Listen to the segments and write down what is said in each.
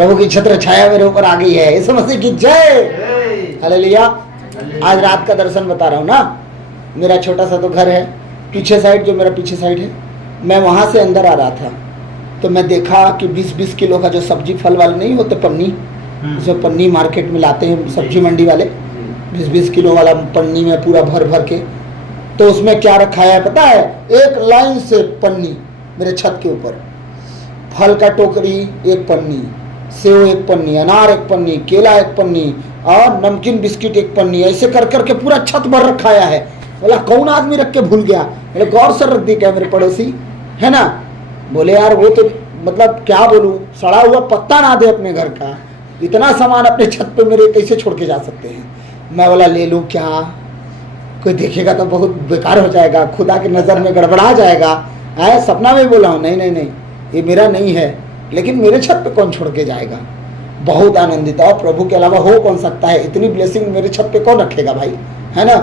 प्रभु की छत्र छाया मेरे ऊपर आ गई है। यीशु मसीह की जय, हालेलुया। आज रात का दर्शन बता रहा हूँ ना। मेरा छोटा सा तो घर है पीछे साइड, जो मेरा पीछे साइड है, मैं वहाँ से अंदर आ रहा था तो मैं देखा कि 20-20 किलो का जो सब्जी फल वाले नहीं होते पन्नी, उसमें पन्नी मार्केट में लाते हैं सब्जी मंडी वाले, 20-20 किलो वाला पन्नी में पूरा भर भर के, तो उसमें क्या रखा है पता है? एक लाइन से पन्नी मेरे छत के ऊपर, फल का टोकरी एक पन्नी, सेव एक पन्नी, अनार एक पन्नी, केला एक पन्नी और नमकीन बिस्किट एक पन्नी, ऐसे कर करके पूरा छत भर रखाया है। बोला कौन आदमी रख के भूल गया? बोले गौर से रख दी क्या मेरे पड़ोसी, है ना? बोले यार वो तो मतलब क्या बोलूं, सड़ा हुआ पत्ता ना दे अपने घर का, इतना सामान अपने छत पे मेरे कैसे छोड़ के जा सकते हैं? मैं बोला ले लूं क्या, कोई देखेगा तो बहुत बेकार हो जाएगा, खुदा की नज़र में गड़बड़ा जाएगा। है सपना में बोला हूँ, नहीं नहीं नहीं ये मेरा नहीं है, लेकिन मेरे छत पे कौन छोड़ के जाएगा? बहुत आनंदित है, प्रभु के अलावा हो कौन सकता है? इतनी ब्लेसिंग मेरे छत पे कौन रखेगा भाई, है ना?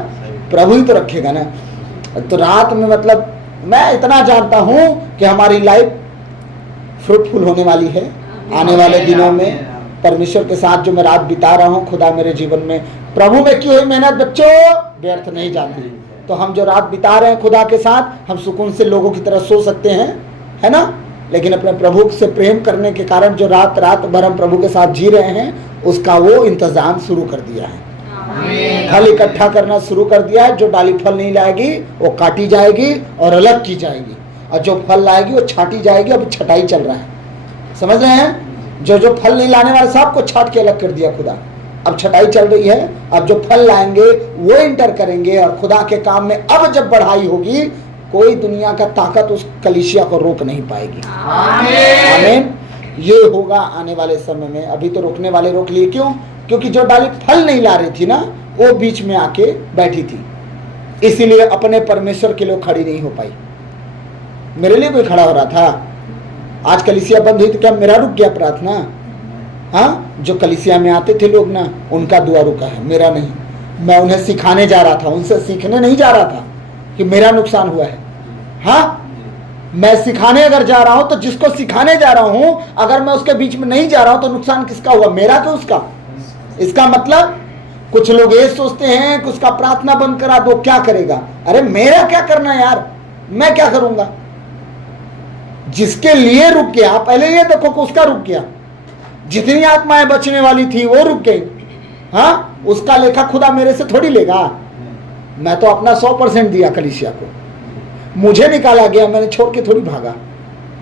प्रभु ही तो रखेगा ना। तो रात में मतलब मैं इतना जानता हूँ कि हमारी लाइफ फ्रूटफुल होने वाली है आने वाले दिनों में। परमेश्वर के साथ जो मैं रात बिता रहा हूँ, खुदा मेरे जीवन में, प्रभु में की हुई मेहनत बच्चों व्यर्थ नहीं जाती। तो हम जो रात बिता रहे हैं खुदा के साथ, हम सुकून से लोगों की तरह सो सकते हैं, है ना? लेकिन अपने प्रभु से प्रेम करने के कारण जो रात रात भर हम प्रभु के साथ जी रहे हैं, उसका वो इंतजाम शुरू कर दिया है। फल इकट्ठा करना शुरू कर दिया है। जो डाली फल नहीं लाएगी वो काटी जाएगी और अलग की जाएगी, और जो फल लाएगी वो छाटी जाएगी। अभी छटाई चल रहा है, समझ रहे हैं? जो जो फल नहीं लाने वाले सबको छाट के अलग कर दिया खुदा। अब छटाई चल रही है। अब जो फल लाएंगे वो इंटर करेंगे, और खुदा के काम में अब जब बढ़ाई होगी, कोई दुनिया का ताकत उस कलीसिया को रोक नहीं पाएगी। आमीन। ये होगा आने वाले समय में। अभी तो रोकने वाले रोक लिए, क्यों? क्योंकि जो डाली फल नहीं ला रही थी ना, वो बीच में आके बैठी थी, इसीलिए अपने परमेश्वर के लिए खड़ी नहीं हो पाई। मेरे लिए कोई खड़ा हो रहा था? आज कलीसिया बंद हुई तो क्या मेरा रुक गया प्रार्थना? हाँ, जो कलीसिया में आते थे लोग ना, उनका दुआ रुका है, मेरा नहीं। मैं उन्हें सिखाने जा रहा था, उनसे सीखने नहीं जा रहा था कि मेरा नुकसान हुआ है। हाँ, मैं सिखाने अगर जा रहा हूं तो जिसको सिखाने जा रहा हूं, अगर मैं उसके बीच में नहीं जा रहा हूं तो नुकसान किसका हुआ? मेरा कि उसका? इसका मतलब कुछ लोग ये सोचते हैं कि उसका प्रार्थना बंद करा दो, क्या करेगा? अरे मेरा क्या करना है यार, मैं क्या करूंगा? जिसके लिए रुक गया, पहले ये देखो कि उसका रुक गया। जितनी आत्माएं बचने वाली थी वो रुक गई। हाँ, उसका लेखा खुदा मेरे से थोड़ी लेगा। मैं तो अपना 100% दिया कलीसिया को, मुझे निकाला गया, मैंने छोड़ के थोड़ी भागा।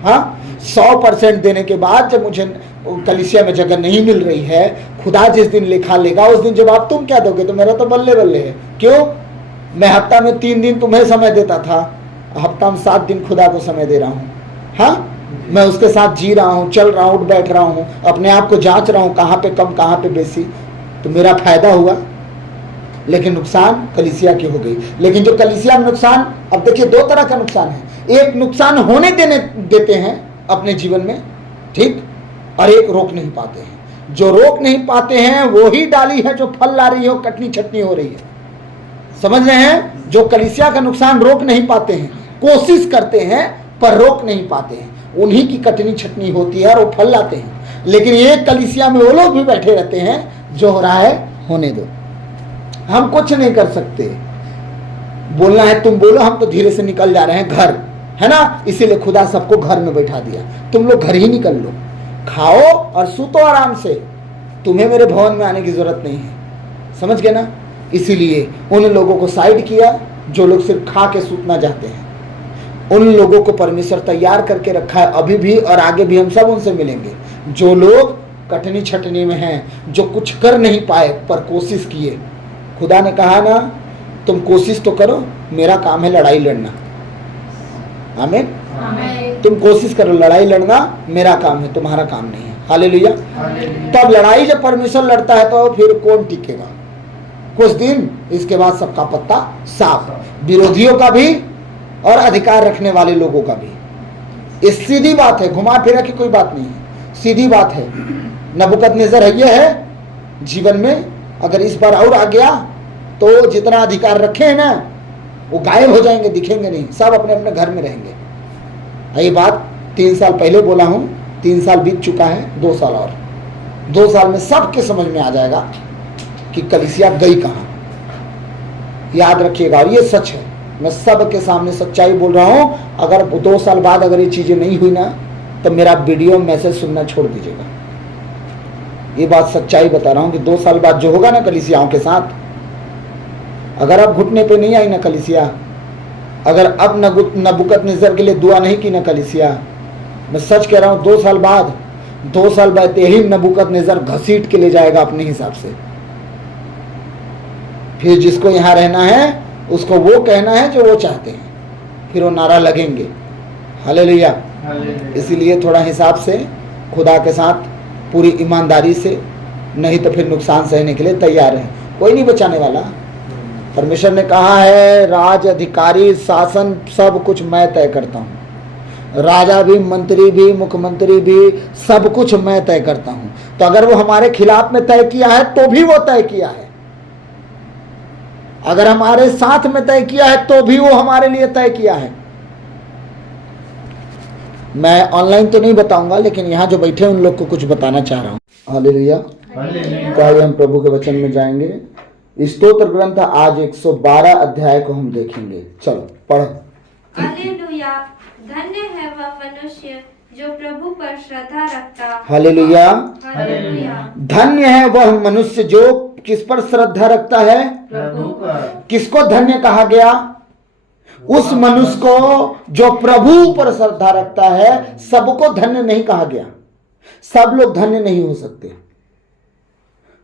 हाँ, 100% देने के बाद जब मुझे कलीसिया में जगह नहीं मिल रही है, खुदा जिस दिन लेखा लेगा उस दिन जवाब तुम क्या दोगे? तो मेरा तो बल्ले बल्ले है। क्यों? मैं हफ्ता में 3 दिन तुम्हें समय देता था, हफ्ता में 7 दिन खुदा को समय दे रहा हूँ। हाँ, मैं उसके साथ जी रहा हूँ, चल रहा हूँ, उठ बैठ रहा हूँ, अपने आप को जांच रहा हूँ कहाँ पे कम कहाँ पे बेसी। तो मेरा फायदा हुआ, लेकिन नुकसान कलीसिया की हो गई। लेकिन जो कलीसिया में नुकसान, अब देखिए 2 तरह का नुकसान है। एक नुकसान होने देते हैं अपने जीवन में, ठीक, और एक रोक नहीं पाते हैं। जो रोक नहीं पाते हैं वो ही डाली है जो फल ला रही है, कटनी छटनी हो रही है। समझ रहे हैं? जो कलीसिया का नुकसान रोक नहीं पाते हैं, कोशिश करते हैं पर रोक नहीं पाते हैं, उन्हीं की कटनी छटनी होती है और वो फल लाते हैं। लेकिन एक कलीसिया में वो लोग भी बैठे रहते हैं, जो हो रहा है होने दो, हम कुछ नहीं कर सकते। बोलना है तुम बोलो, हम तो धीरे से निकल जा रहे हैं घर, है ना? इसीलिए खुदा सबको घर में बैठा दिया। तुम लोग घर ही निकल लो, खाओ और सूतो आराम से, तुम्हें मेरे भवन में आने की जरूरत नहीं है। समझ गए ना? इसीलिए उन लोगों को साइड किया जो लोग सिर्फ खा के सूतना चाहते हैं। उन लोगों को परमेश्वर तैयार करके रखा है अभी भी, और आगे भी हम सब उनसे मिलेंगे। जो लोग कटनी छटनी में हैं, जो कुछ कर नहीं पाए पर कोशिश किए। खुदा ने कहा ना, तुम कोशिश तो करो, मेरा काम है लड़ाई लड़ना। आमीन। तुम कोशिश करो, लड़ाई लड़ना मेरा काम है, तुम्हारा काम नहीं है। हालेलुया। तब लड़ाई जब परमेश्वर लड़ता है तो फिर कौन टिकेगा? कुछ दिन, इसके बाद सबका पत्ता साफ, विरोधियों का भी और अधिकार रखने वाले लोगों का भी। ये सीधी बात है, घुमा फिरा की कोई बात नहीं है, सीधी बात है। नबूकदनेस्सर है, ये है जीवन में, अगर इस बार और आ गया तो जितना अधिकार रखे हैं ना, वो गायब हो जाएंगे, दिखेंगे नहीं, सब अपने अपने घर में रहेंगे। ये बात 3 साल पहले बोला हूँ, 3 साल बीत चुका है, 2 साल और 2 साल में सबके समझ में आ जाएगा कि कलीसिया गई कहाँ। याद रखिएगा, और ये सच है, मैं सबके सामने सच्चाई बोल रहा हूं। अगर 2 साल बाद अगर ये चीजें नहीं हुई ना, तो मेरा वीडियो मैसेज सुनना छोड़ दीजिएगा। ये बात सच्चाई बता रहा हूं कि 2 साल बाद जो होगा ना कलीसियाओं के साथ, अगर अब घुटने पे नहीं आई ना कलीसिया, अगर अब नबूकदनेस्सर के लिए दुआ नहीं की ना कलीसिया, मैं सच कह रहा हूं 2 साल बाद यही नबूकदनेस्सर घसीट के ले जाएगा अपने हिसाब से। फिर जिसको यहां रहना है उसको वो कहना है जो वो चाहते हैं, फिर वो नारा लगेंगे। हालेलुया। इसीलिए थोड़ा हिसाब से, खुदा के साथ पूरी ईमानदारी से, नहीं तो फिर नुकसान सहने के लिए तैयार है। कोई नहीं बचाने वाला। परमेश्वर ने कहा है राज, अधिकारी, शासन सब कुछ मैं तय करता हूँ। राजा भी, मंत्री भी, मुख्यमंत्री भी, सब कुछ मैं तय करता हूँ। तो अगर वो हमारे खिलाफ में तय किया है तो भी वो तय किया है, अगर हमारे साथ में तय किया है तो भी वो हमारे लिए तय किया है। मैं ऑनलाइन तो नहीं बताऊंगा, लेकिन यहां जो बैठे उन लोग को कुछ बताना चाह रहा हूं। हालेलुया। तो आइए हम प्रभु के वचन में जाएंगे। स्तोत्र ग्रंथ आज 112 अध्याय को हम देखेंगे। चलो पढ़ो। हालेलुया। धन्य है वह मनुष्य जो प्रभु पर श्रद्धा रखता। हालेलुया। हालेलुया। धन्य है वह मनुष्य जो किस पर श्रद्धा रखता है? प्रभु पर। किसको धन्य कहा गया? उस मनुष्य को जो प्रभु पर श्रद्धा रखता है। सबको धन्य नहीं कहा गया, सब लोग धन्य नहीं हो सकते।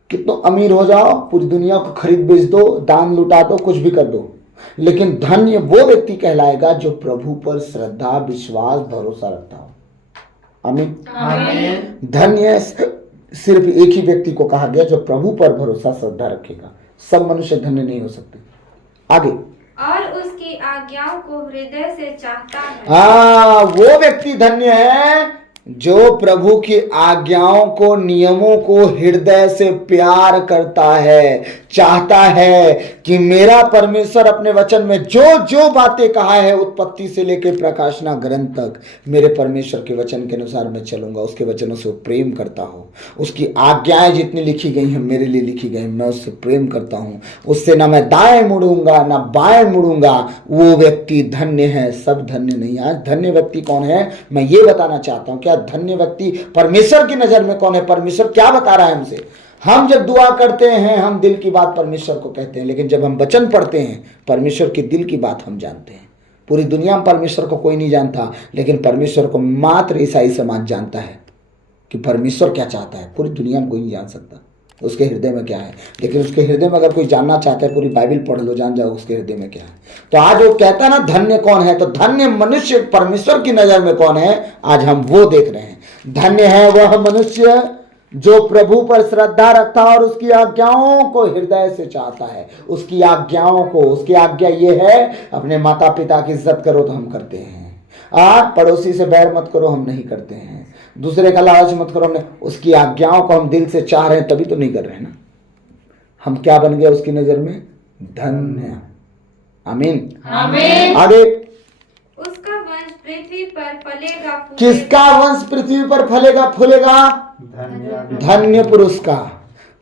कितना अमीर हो जाओ, पूरी दुनिया को खरीद बेच दो, दान लुटा दो, कुछ भी कर दो, लेकिन धन्य वो व्यक्ति कहलाएगा जो प्रभु पर श्रद्धा, विश्वास, भरोसा रखता हो। आमीन। आमीन। धन्य सिर्फ एक ही व्यक्ति को कहा गया जो प्रभु पर भरोसा, श्रद्धा रखेगा। सब मनुष्य धन्य नहीं हो सकते। आगे। और उसकी आज्ञाओं को हृदय से चाहता है। वो व्यक्ति धन्य है जो प्रभु की आज्ञाओं को, नियमों को हृदय से प्यार करता है, चाहता है कि मेरा परमेश्वर अपने वचन में जो जो बातें कहा है, उत्पत्ति से लेकर प्रकाशना ग्रंथ तक, मेरे परमेश्वर के वचन के अनुसार मैं चलूंगा। उसके वचनों से प्रेम करता हूँ। उसकी आज्ञाएं जितनी लिखी गई हैं मेरे लिए लिखी गई, मैं उससे प्रेम करता हूँ। उससे ना मैं दाएं मुड़ूंगा ना बाएं मुड़ूंगा। वो व्यक्ति धन्य है, सब धन्य नहीं। आज धन्य व्यक्ति कौन है मैं ये बताना चाहता हूँ। क्या धन्य व्यक्ति परमेश्वर की नजर में कौन है? परमेश्वर क्या बता रहा है हमसे? हम जब दुआ करते हैं हम दिल की बात परमेश्वर को कहते हैं, लेकिन जब हम वचन पढ़ते हैं परमेश्वर के दिल की बात हम जानते हैं। पूरी दुनिया में परमेश्वर को कोई नहीं जानता, लेकिन परमेश्वर को मात्र ईसाई समाज जानता है कि परमेश्वर क्या चाहता है। पूरी दुनिया में कोई नहीं जान सकता उसके हृदय में क्या है, लेकिन उसके हृदय में अगर कोई जानना चाहता है, पूरी बाइबल पढ़ लो, जान जाओ उसके हृदय में क्या है। तो आज वो कहता है ना धन्य कौन है, तो धन्य मनुष्य परमेश्वर की नजर में कौन है, आज हम वो देख रहे हैं। धन्य है वह मनुष्य जो प्रभु पर श्रद्धा रखता है और उसकी आज्ञाओं को हृदय से चाहता है। उसकी आज्ञाओं को, उसकी आज्ञा ये है अपने माता पिता की इज्जत करो, तो हम करते हैं। पड़ोसी से बैर मत करो, हम नहीं करते हैं। दूसरे का लालच मत करो, हमने उसकी आज्ञाओं को हम दिल से चाह रहे हैं, तभी तो नहीं कर रहे हैं ना। हम क्या बन गए उसकी नजर में? धन्य। आमीन। आमीन। आगे। उसका वंश पृथ्वी पर फलेगा फूलेगा। किसका वंश पृथ्वी पर फलेगा फूलेगा? धन्य पुरुष का,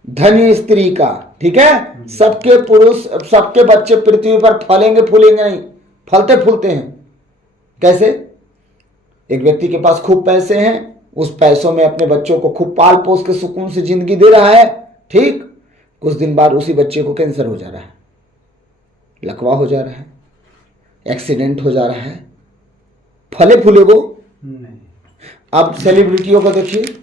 धन्य स्त्री का। ठीक है, सबके पुरुष, सबके बच्चे पृथ्वी पर फलेंगे फूलेंगे नहीं, फलते फूलते हैं। कैसे? एक व्यक्ति के पास खूब पैसे हैं, उस पैसों में अपने बच्चों को खूब पाल पोस के सुकून से जिंदगी दे रहा है। ठीक, कुछ दिन बाद उसी बच्चे को कैंसर हो जा रहा है, लकवा हो जा रहा है, एक्सीडेंट हो जा रहा है। फले फूले वो नहीं। अब सेलिब्रिटियों को देखिए,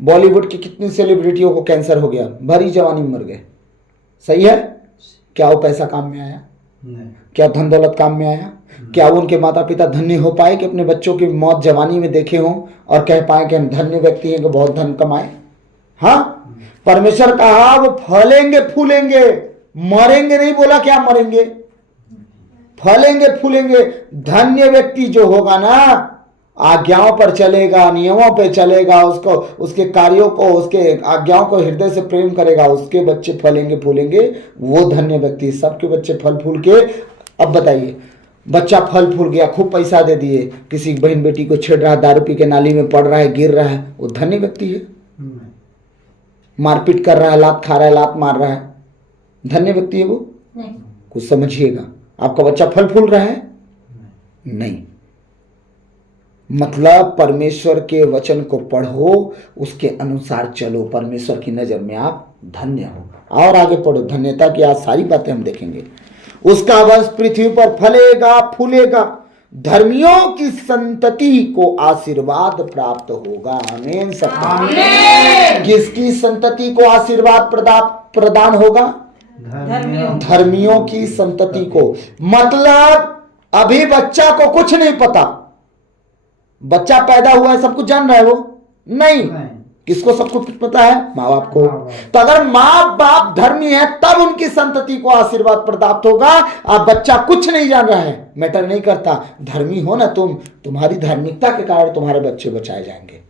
बॉलीवुड की कितनी सेलिब्रिटियों को कैंसर हो गया, भरी जवानी में मर गए। सही है? क्या वो पैसा काम में आया? नहीं। क्या धन दौलत काम में आया? क्या उनके माता पिता धन्य हो पाए कि अपने बच्चों की मौत जवानी में देखे हों और कह पाए कि हम धन्य व्यक्ति हैं कि बहुत धन कमाए? हाँ, परमेश्वर कहा वो फलेंगे फूलेंगे, मरेंगे नहीं बोला। क्या मरेंगे? फलेंगे फूलेंगे। धन्य व्यक्ति जो होगा ना, आज्ञाओं पर चलेगा, नियमों पर चलेगा, उसको, उसके कार्यों को, उसके आज्ञाओं को हृदय से प्रेम करेगा, उसके बच्चे फलेंगे फूलेंगे। वो धन्य व्यक्ति। सबके बच्चे फल फूल के, अब बताइए, बच्चा फल फूल गया, खूब पैसा दे दिए, किसी बहन बेटी को छेड़ रहा है, दारू पी के नाली में पड़ रहा है, गिर रहा है, वो धन्य व्यक्ति है? मारपीट कर रहा है, लात खा रहा है, लात मार रहा है, धन्य व्यक्ति है वो? नहीं। कुछ समझिएगा। आपका बच्चा फल फूल रहा है? नहीं। मतलब परमेश्वर के वचन को पढ़ो, उसके अनुसार चलो, परमेश्वर की नजर में आप धन्य हो। और आगे पढ़ो, धन्यता की आज सारी बातें हम देखेंगे। उसका वंश पृथ्वी पर फलेगा फूलेगा, धर्मियों की संतति को आशीर्वाद प्राप्त होगा। आमीन। आमीन। किसकी संतति को आशीर्वाद प्रदान होगा? धर्मियों की संतति को। मतलब अभी बच्चा को कुछ नहीं पता, बच्चा पैदा हुआ है, सब कुछ जान रहा है वो? नहीं। किसको सब कुछ पता है? माँ बाप को। तो अगर माँ बाप धर्मी है तब उनकी संतति को आशीर्वाद प्राप्त होगा। अब बच्चा कुछ नहीं जान रहा है, मैटर नहीं करता, धर्मी हो ना तुम, तुम्हारी धार्मिकता के कारण तुम्हारे बच्चे बचाए जाएंगे।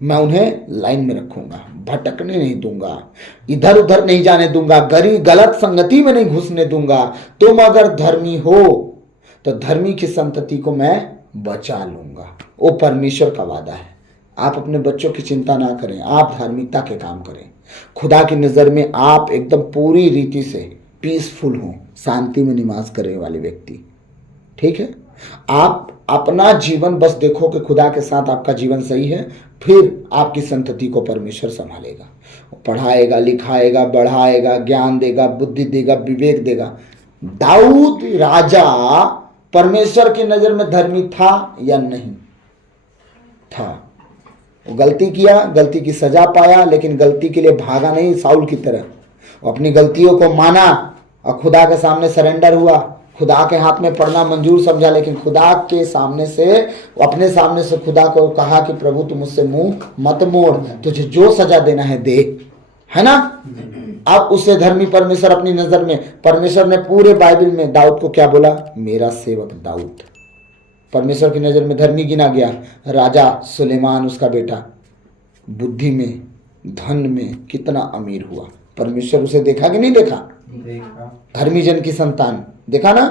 मैं उन्हें लाइन में रखूंगा, भटकने नहीं दूंगा, इधर उधर नहीं जाने दूंगा, गलत संगति में नहीं घुसने दूंगा। तुम अगर धर्मी हो तो धर्मी की संतति को मैं बचा लूंगा। वो परमेश्वर का वादा है। आप अपने बच्चों की चिंता ना करें, आप धार्मिकता के काम करें। खुदा की नज़र में आप एकदम पूरी रीति से पीसफुल हो, शांति में निवास करने वाले व्यक्ति। ठीक है? आप अपना जीवन बस देखो कि खुदा के साथ आपका जीवन सही है, फिर आपकी संतति को परमेश्वर संभालेगा, पढ़ाएगा, लिखाएगा, बढ़ाएगा, ज्ञान देगा, बुद्धि देगा, विवेक देगा। दाऊद राजा परमेश्वर की नज़र में धर्मी था या नहीं था? वो गलती किया, गलती की सजा पाया, लेकिन गलती के लिए भागा नहीं साउल की तरह। वो अपनी गलतियों को माना और खुदा के सामने सरेंडर हुआ, खुदा के हाथ में पड़ना मंजूर समझा, लेकिन खुदा के सामने से, अपने सामने से खुदा को कहा कि प्रभु तुम मुझसे मुंह मत मोड़, तुझे जो सजा देना है दे, है ना? अब उससे धर्मी परमेश्वर अपनी नजर में, परमेश्वर ने पूरे बाइबल में दाऊद को क्या बोला? मेरा सेवक दाऊद। परमेश्वर की नजर में धर्मी गिना गया। राजा सुलेमान उसका बेटा, बुद्धि में, धन में कितना अमीर हुआ। परमेश्वर उसे देखा कि नहीं देखा? धर्मी जन की संतान, देखा ना?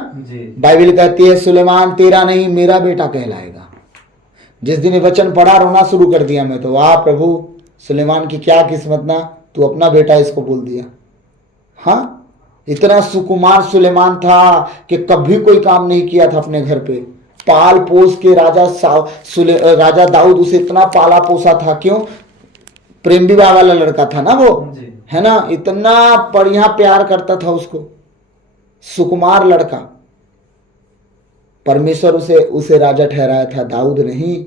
बाइबल कहती है सुलेमान तेरा नहीं मेरा बेटा कहलाएगा। जिस दिन ये वचन पढ़ा रोना शुरू कर दिया मैं तो, वाह प्रभु, सुलेमान की क्या किस्मत ना, तू अपना बेटा इसको बोल दिया। हाँ, इतना सुकुमार सुलेमान था कि कभी कोई काम नहीं किया था अपने घर पे। पाल पोस के राजा दाऊद उसे इतना पाला पोसा था। क्यों? प्रेम विवाह वाला लड़का था ना वो, है ना? इतना बढ़िया प्यार करता था उसको, सुकुमार लड़का। परमेश्वर उसे राजा ठहराया था, दाऊद नहीं।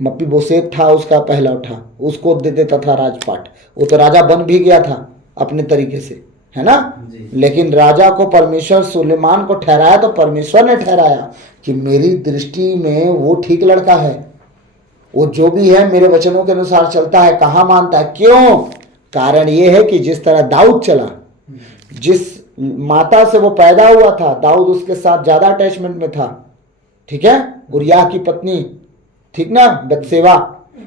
मपीबोसेत था उसका पहला उठा, उसको दे देता था राजपाट। वो तो राजा बन भी गया था अपने तरीके से, है ना? लेकिन राजा को परमेश्वर सुलेमान को ठहराया तो परमेश्वर ने ठहराया कि मेरी दृष्टि में वो ठीक लड़का है, वो जो भी है मेरे वचनों के अनुसार चलता है। कहाँ मानता है? क्यों? कारण ये है कि जिस तरह दाऊद चला, जिस माता से वो पैदा हुआ था, दाऊद उसके साथ ज्यादा अटैचमेंट में था। ठीक है? उरिय्याह की पत्नी, ठीक ना, बत्सेबा,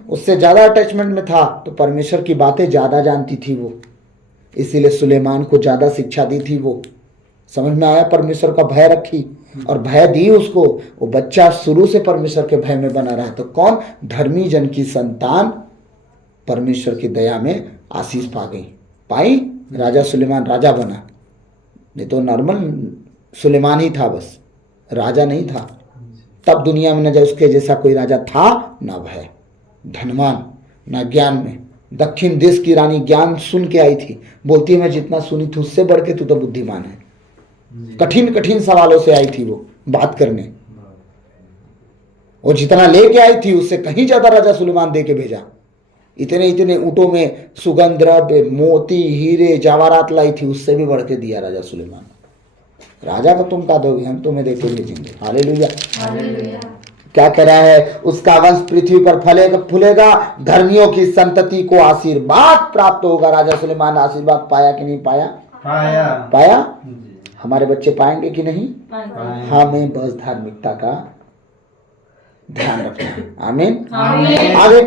उससे ज्यादा अटैचमेंट में था, तो परमेश्वर की बातें ज्यादा जानती थी वो, इसीलिए सुलेमान को ज्यादा शिक्षा दी थी वो। समझ में आया? परमेश्वर का भय रखी और भय दी उसको। वो बच्चा शुरू से परमेश्वर के भय में बना रहा। तो कौन? धर्मी जन की संतान परमेश्वर की दया में आशीष पाई। राजा सुलेमान राजा बना, नहीं तो नॉर्मल सुलेमान ही था, बस राजा नहीं था। तब दुनिया में न उसके जैसा कोई राजा था, ना भय, धनवान, ना ज्ञान में। दक्षिण देश की रानी ज्ञान सुन के आई थी, बोलती है मैं जितना सुनी थी उससे बढ़ के तू तो बुद्धिमान है। कठिन कठिन सवालों से आई थी वो बात करने, और जितना लेके आई थी उससे कहीं ज्यादा राजा सुलेमान दे के भेजा। इतने इतने ऊँटों में सुगंध द्रव्य, मोती, हीरे, जवाहरात लाई थी, उससे भी बढ़ के दिया राजा सुलेमान। राजा को तुम का दोगे, हम तुम्हें देके भेजेंगे। हालेलुया। क्या कह रहा है? उसका वंश पृथ्वी पर फलेगा फूलेगा, धर्मियों की संतति को आशीर्वाद प्राप्त होगा। राजा सुलेमान आशीर्वाद पाया कि नहीं पाया? पाया। हमारे बच्चे पाएंगे कि नहीं? हमें बस धार्मिकता का ध्यान रखना। आमीन। आगे,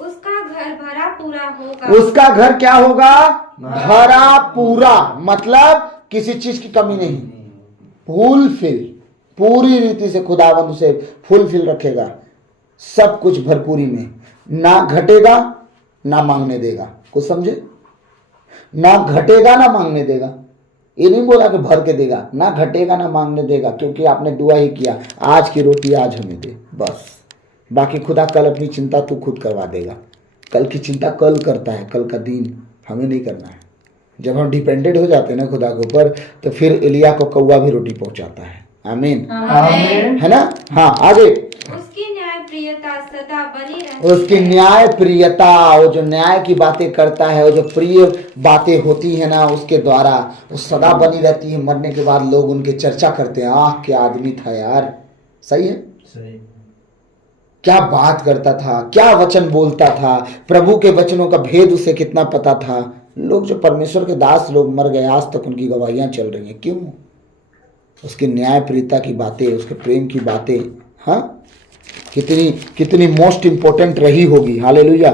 उसका घर भरा पूरा होगा। उसका घर क्या होगा? भरा पूरा, मतलब किसी चीज की कमी नहीं, फुलफिल, पूरी रीति से खुदावंद उसे फुलफिल रखेगा। सब कुछ भरपूरी में, ना घटेगा ना मांगने देगा। कुछ समझे? ना घटेगा ना मांगने देगा। ये नहीं बोला कि भर के देगा, ना घटेगा ना मांगने देगा, क्योंकि आपने दुआ ही किया आज की रोटी आज हमें दे, बस। बाकी खुदा कल अपनी चिंता तू खुद करवा देगा। कल की चिंता कल करता है, कल का दिन हमें नहीं करना है। जब हम डिपेंडेंट हो जाते हैं ना खुदा के ऊपर, तो फिर एलिया को कौवा भी रोटी पहुंचाता है। आमीन, आमीन। है ना? हाँ, आगे। उसकी न्याय प्रियता सदा बनी रहती उसकी न्याय प्रियता, वो जो न्याय की बातें करता है, वो जो प्रिय बातें होती है ना उसके द्वारा, वो सदा बनी रहती है। मरने के बाद लोग उनके चर्चा करते हैं, आह क्या आदमी था यार। सही है? सही। क्या बात करता था, क्या वचन बोलता था, प्रभु के वचनों का भेद उसे कितना पता था। लोग जो परमेश्वर के दास लोग मर गए, आज तक उनकी गवाहियां चल रही हैं। क्यों? उसकी न्याय प्रियता की बातें, उसके प्रेम की बातें, हाँ, कितनी कितनी मोस्ट इंपोर्टेंट रही होगी। हालेलुया।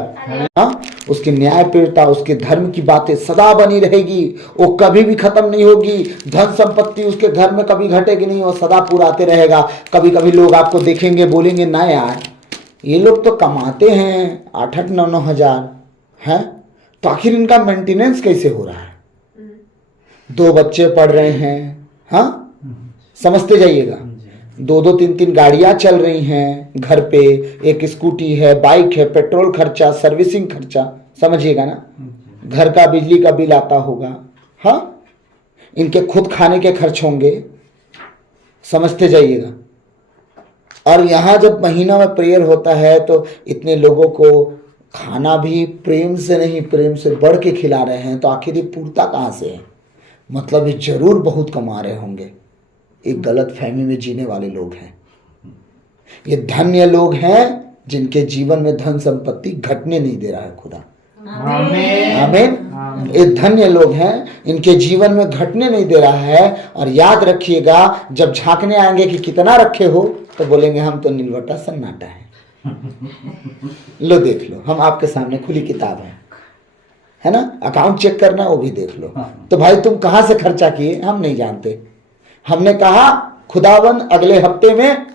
हाँ, उसकी न्याय प्रियता, उसके धर्म की बातें सदा बनी रहेगी, वो कभी भी खत्म नहीं होगी। धन संपत्ति उसके घर में कभी घटेगी नहीं, वो सदा पुराते रहेगा। कभी कभी लोग आपको देखेंगे, बोलेंगे ना यार ये लोग तो कमाते हैं 8-8, 9-9 हजार हैं, तो आखिर इनका मेंटेनेंस कैसे हो रहा है? 2 बच्चे पढ़ रहे हैं, हाँ, समझते जाइएगा। 2-2, 3-3 गाड़ियां चल रही हैं घर पे, एक स्कूटी है, बाइक है, पेट्रोल खर्चा, सर्विसिंग खर्चा, समझिएगा ना। घर का बिजली का बिल आता होगा, हाँ, इनके खुद खाने के खर्च होंगे, समझते जाइएगा। और यहाँ जब महीना में प्रेयर होता है तो इतने लोगों को खाना भी प्रेम से नहीं, प्रेम से बढ़ के खिला रहे हैं, तो आखिर ये पूर्ता कहाँ से है? मतलब ये जरूर बहुत कमा रहे होंगे। एक गलत फहमी में जीने वाले लोग हैं। ये धन्य लोग हैं जिनके जीवन में धन संपत्ति घटने नहीं दे रहा है खुदा। आमीन। आमीन। ये धन्य लोग हैं, इनके जीवन में घटने नहीं दे रहा है। और याद रखिएगा, जब झांकने आएंगे कि कितना रखे हो, तो बोलेंगे हम तो नीलवटा सन्नाटा है। लो देख लो, हम आपके सामने खुली किताब है ना? अकाउंट चेक करना वो भी देख लो। तो भाई तुम कहां से खर्चा किए हम नहीं जानते। हमने कहा खुदावन अगले हफ्ते में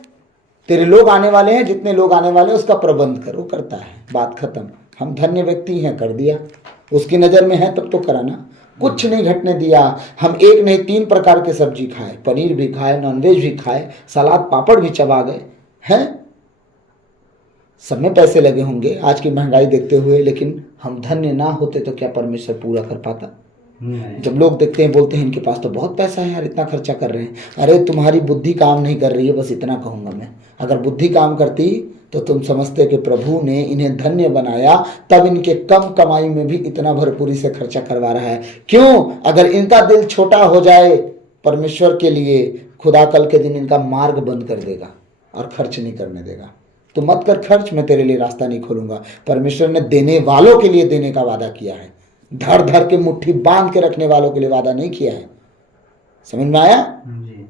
तेरे लोग आने वाले हैं, जितने लोग आने वाले हैं उसका प्रबंध करो, करता है, बात खत्म। हम धन्य व्यक्ति हैं, कर दिया। उसकी नज़र में है तब तो कराना। कुछ नहीं घटने दिया। हम 1 नहीं 3 प्रकार के सब्जी खाए, पनीर भी खाए, नॉनवेज भी खाए, सलाद पापड़ भी चबा गए हैं। सब में पैसे लगे होंगे आज की महंगाई देखते हुए, लेकिन हम धन्य ना होते तो क्या परमेश्वर पूरा कर पाता? जब लोग देखते हैं बोलते हैं इनके पास तो बहुत पैसा है यार, इतना खर्चा कर रहे हैं। अरे तुम्हारी बुद्धि काम नहीं कर रही है, बस इतना कहूँगा मैं। अगर बुद्धि काम करती तो तुम समझते कि प्रभु ने इन्हें धन्य बनाया, तब इनके कम कमाई में भी इतना भरपूरी से खर्चा करवा रहा है। क्यों? अगर इनका दिल छोटा हो जाए परमेश्वर के लिए, खुदा कल के दिन इनका मार्ग बंद कर देगा और खर्च नहीं करने देगा। तो मत कर खर्च, मैं तेरे लिए रास्ता नहीं खोलूंगा। परमेश्वर ने देने वालों के लिए देने का वादा किया है, धर धर के मुट्ठी बांध के रखने वालों के लिए वादा नहीं किया है। समझ में आया?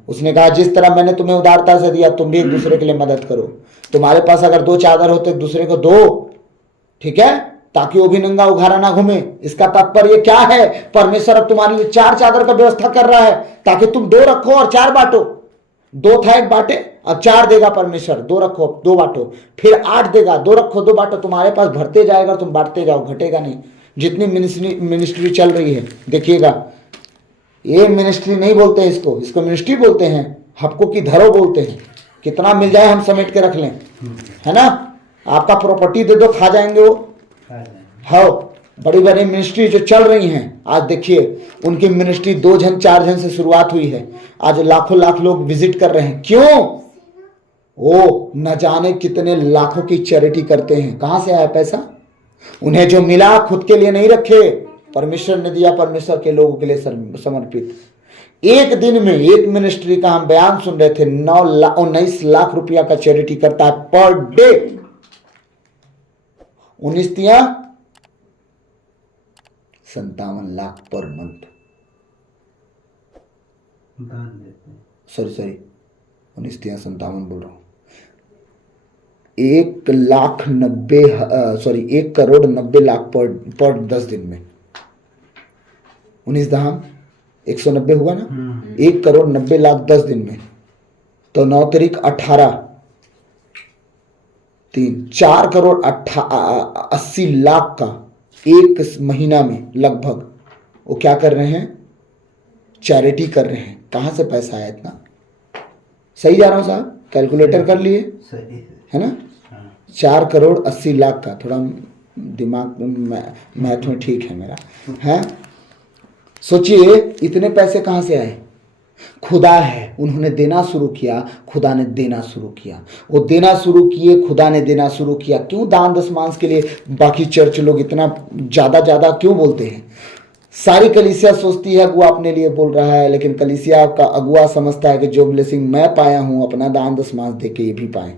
उसने कहा जिस तरह मैंने तुम्हें उदारता से दिया, तुम भी एक दूसरे के लिए मदद करो। तुम्हारे पास अगर 2 चादर होते एक दूसरे को दो, ठीक है, ताकि वो भी नंगा उघारा ना घूमे। इसका तात्पर्य क्या है? परमेश्वर अब तुम्हारे लिए 4 चादर का व्यवस्था कर रहा है, ताकि तुम 2 रखो और 4 बांटो। 2 था 1 बांटे, अब 4 देगा परमेश्वर। 2 रखो 2 बांटो, फिर 8 देगा, 2 रखो 2 बांटो। तुम्हारे पास भरते जाएगा, तुम बांटते जाओ, घटेगा नहीं। जितनी मिनिस्ट्री चल रही है देखिएगा, ये मिनिस्ट्री नहीं बोलते हैं इसको मिनिस्ट्री बोलते हैं, हक्कों की धरो बोलते हैं। कितना मिल जाए हम समेट के रख लें, है ना? आपका प्रॉपर्टी दे दो, खा जाएंगे वो। हाँ, बड़ी बड़ी मिनिस्ट्री जो चल रही हैं आज देखिए, उनकी मिनिस्ट्री 2 जन 4 जन से शुरुआत हुई है, आज लाखों लाख लोग विजिट कर रहे हैं। क्यों? वो न जाने कितने लाखों की चैरिटी करते हैं। कहां से आया पैसा? उन्हें जो मिला खुद के लिए नहीं रखे, परमेश्वर ने दिया, परमेश्वर के लोगों के लिए समर्पित। एक दिन में एक मिनिस्ट्री का हम बयान सुन रहे थे, 19 लाख रुपया का चैरिटी करता है पर डे। 19 तिया 57 लाख पर मंथ। सॉरी 19 तिया 57 बोल रहा हूं। 1 करोड़ 90 लाख पर 10 दिन में। 19 दहाम 190 हुआ ना, 1 करोड़ 90 लाख 10 दिन में। तो 9 तारीख 18 3 4 करोड़ 80 लाख का एक महीना में लगभग वो क्या कर रहे हैं, चैरिटी कर रहे हैं। कहाँ से पैसा आया इतना? सही जा रहा हूँ साहब? कैलकुलेटर कर लिए सही है ना? 4,80,00,000 का, थोड़ा दिमाग मैथ में ठीक है मेरा, है? सोचिए इतने पैसे कहाँ से आए? खुदा है, उन्होंने देना शुरू किया, खुदा ने देना शुरू किया, वो देना शुरू किए, खुदा ने देना शुरू किया। क्यों दान दशमांश के लिए बाकी चर्च लोग इतना ज़्यादा क्यों बोलते हैं? सारी कलीसिया सोचती है अगुआ अपने लिए बोल रहा है, लेकिन कलीसिया का अगुआ समझता है कि जो ब्लेसिंग मैं पाया हूं अपना दान दशमांश दे के ये भी पाए।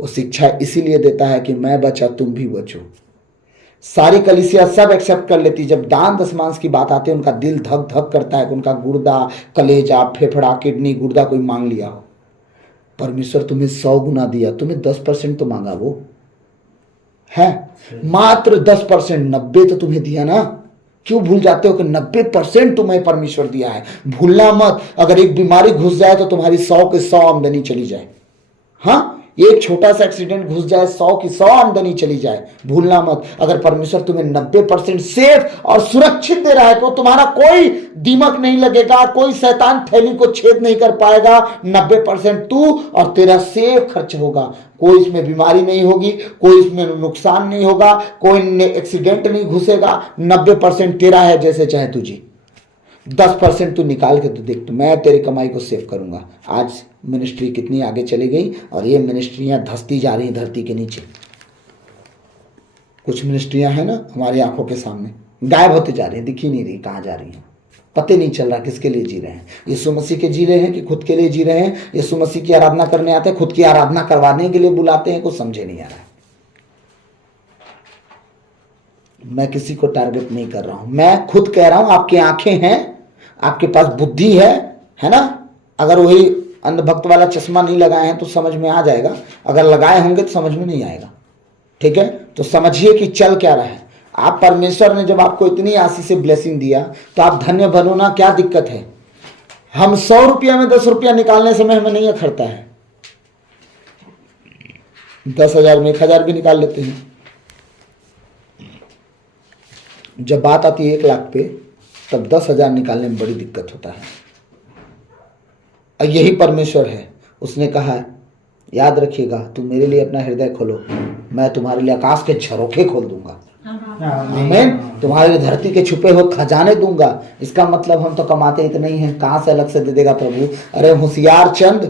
वो शिक्षा इसीलिए देता है कि मैं बचा तुम भी बचो। सारी कलीसिया सब एक्सेप्ट कर लेती। जब दान दशमांश की बात आती है उनका दिल धक धक करता है कि उनका गुर्दा, कलेजा, फेफड़ा, किडनी, गुर्दा कोई मांग लिया हो। परमेश्वर तुम्हें 100 गुना दिया, तुम्हें 10% तो मांगा वो है, मात्र 10%। 90 तो तुम्हें दिया ना। क्यों भूल जाते हो कि 90% तुम्हें परमेश्वर दिया है? भूलना मत। अगर एक बीमारी घुस जाए तो तुम्हारी 100 की 100 आमदनी चली जाए। हाँ, एक छोटा सा एक्सीडेंट घुस जाए 100 की 100 आमदनी चली जाए। भूलना मत, अगर परमेश्वर तुम्हें 90% सेफ और सुरक्षित दे रहा है तो तुम्हारा कोई दीमक नहीं लगेगा, कोई शैतान थैली को छेद नहीं कर पाएगा। 90% तू और तेरा सेफ खर्च होगा। कोई इसमें बीमारी नहीं होगी, कोई इसमें नुकसान नहीं होगा, कोई एक्सीडेंट नहीं घुसेगा। 90% तेरा है, जैसे चाहे तुझे। 10% तू निकाल के तो देख, तो मैं तेरी कमाई को सेव करूंगा। आज मिनिस्ट्री कितनी आगे चली गई और ये मिनिस्ट्रियां धंसती जा रही हैं धरती के नीचे। कुछ मिनिस्ट्रियां हैं ना हमारी आंखों के सामने गायब होते जा रही हैं, दिख ही नहीं रही कहाँ जा रही हैं। पते नहीं चल रहा किसके लिए जी रहे हैं। यीशु मसीह के जी रहे हैं कि खुद के लिए जी रहे हैं? यीशु मसीह की आराधना करने आते हैं, खुद की आराधना करवाने के लिए बुलाते हैं, कुछ समझे नहीं आ रहा है। मैं किसी को टारगेट नहीं कर रहा हूं, मैं खुद कह रहा हूं आपकी आंखें हैं, आपके पास बुद्धि है ना? अगर वही अंधभक्त वाला चश्मा नहीं लगाए हैं तो समझ में आ जाएगा, अगर लगाए होंगे तो समझ में नहीं आएगा। ठीक है, तो समझिए कि चल क्या रहा है। आप परमेश्वर ने जब आपको इतनी आशीष से ब्लेसिंग दिया तो आप धन्य बनो ना। क्या दिक्कत है? हम 100 रुपया में 10 रुपया निकालने समय हमें नहीं अखरता है। 10,000 में 1,000 भी निकाल लेते हैं। जब बात आती है 1 लाख पे तब 10,000 निकालने में बड़ी दिक्कत होता है। और यही परमेश्वर है, उसने कहा है याद रखिएगा, तुम मेरे लिए अपना हृदय खोलो, मैं तुम्हारे लिए आकाश के झरोखे खोल दूंगा। आमीन। तुम्हारे लिए धरती के छुपे हुए खजाने दूंगा। इसका मतलब हम तो कमाते इतने ही हैं, कहां से अलग से दे देगा प्रभु? अरे होशियार चंद,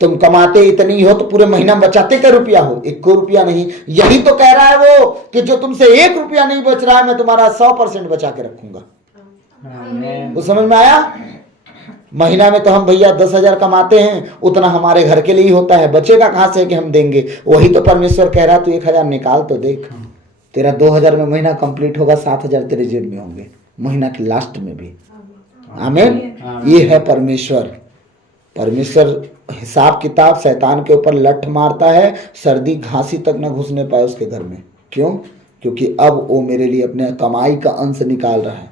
तुम कमाते इतनी ही हो तो पूरे महीना बचाते क्या रुपया हो? 1 रुपया नहीं। यही तो कह रहा है वो कि जो तुमसे 1 रुपया नहीं बच रहा है मैं तुम्हारा 100% बचा के रखूंगा। वो समझ में आया? महीना में तो हम भैया 10,000 कमाते हैं, उतना हमारे घर के लिए ही होता है, बचेगा कहां से कि हम देंगे? वही तो परमेश्वर कह रहा है तू 1,000 निकाल तो देख, तेरा 2,000 में महीना कंप्लीट होगा, 7,000 तेरे जेब में होंगे महीना के लास्ट में भी। आमीन। ये है परमेश्वर। परमेश्वर हिसाब किताब शैतान के ऊपर लठ मारता है, सर्दी घांसी तक न घुसने पाए उसके घर में। क्यों? क्योंकि अब वो मेरे लिए अपने कमाई का अंश निकाल रहा है।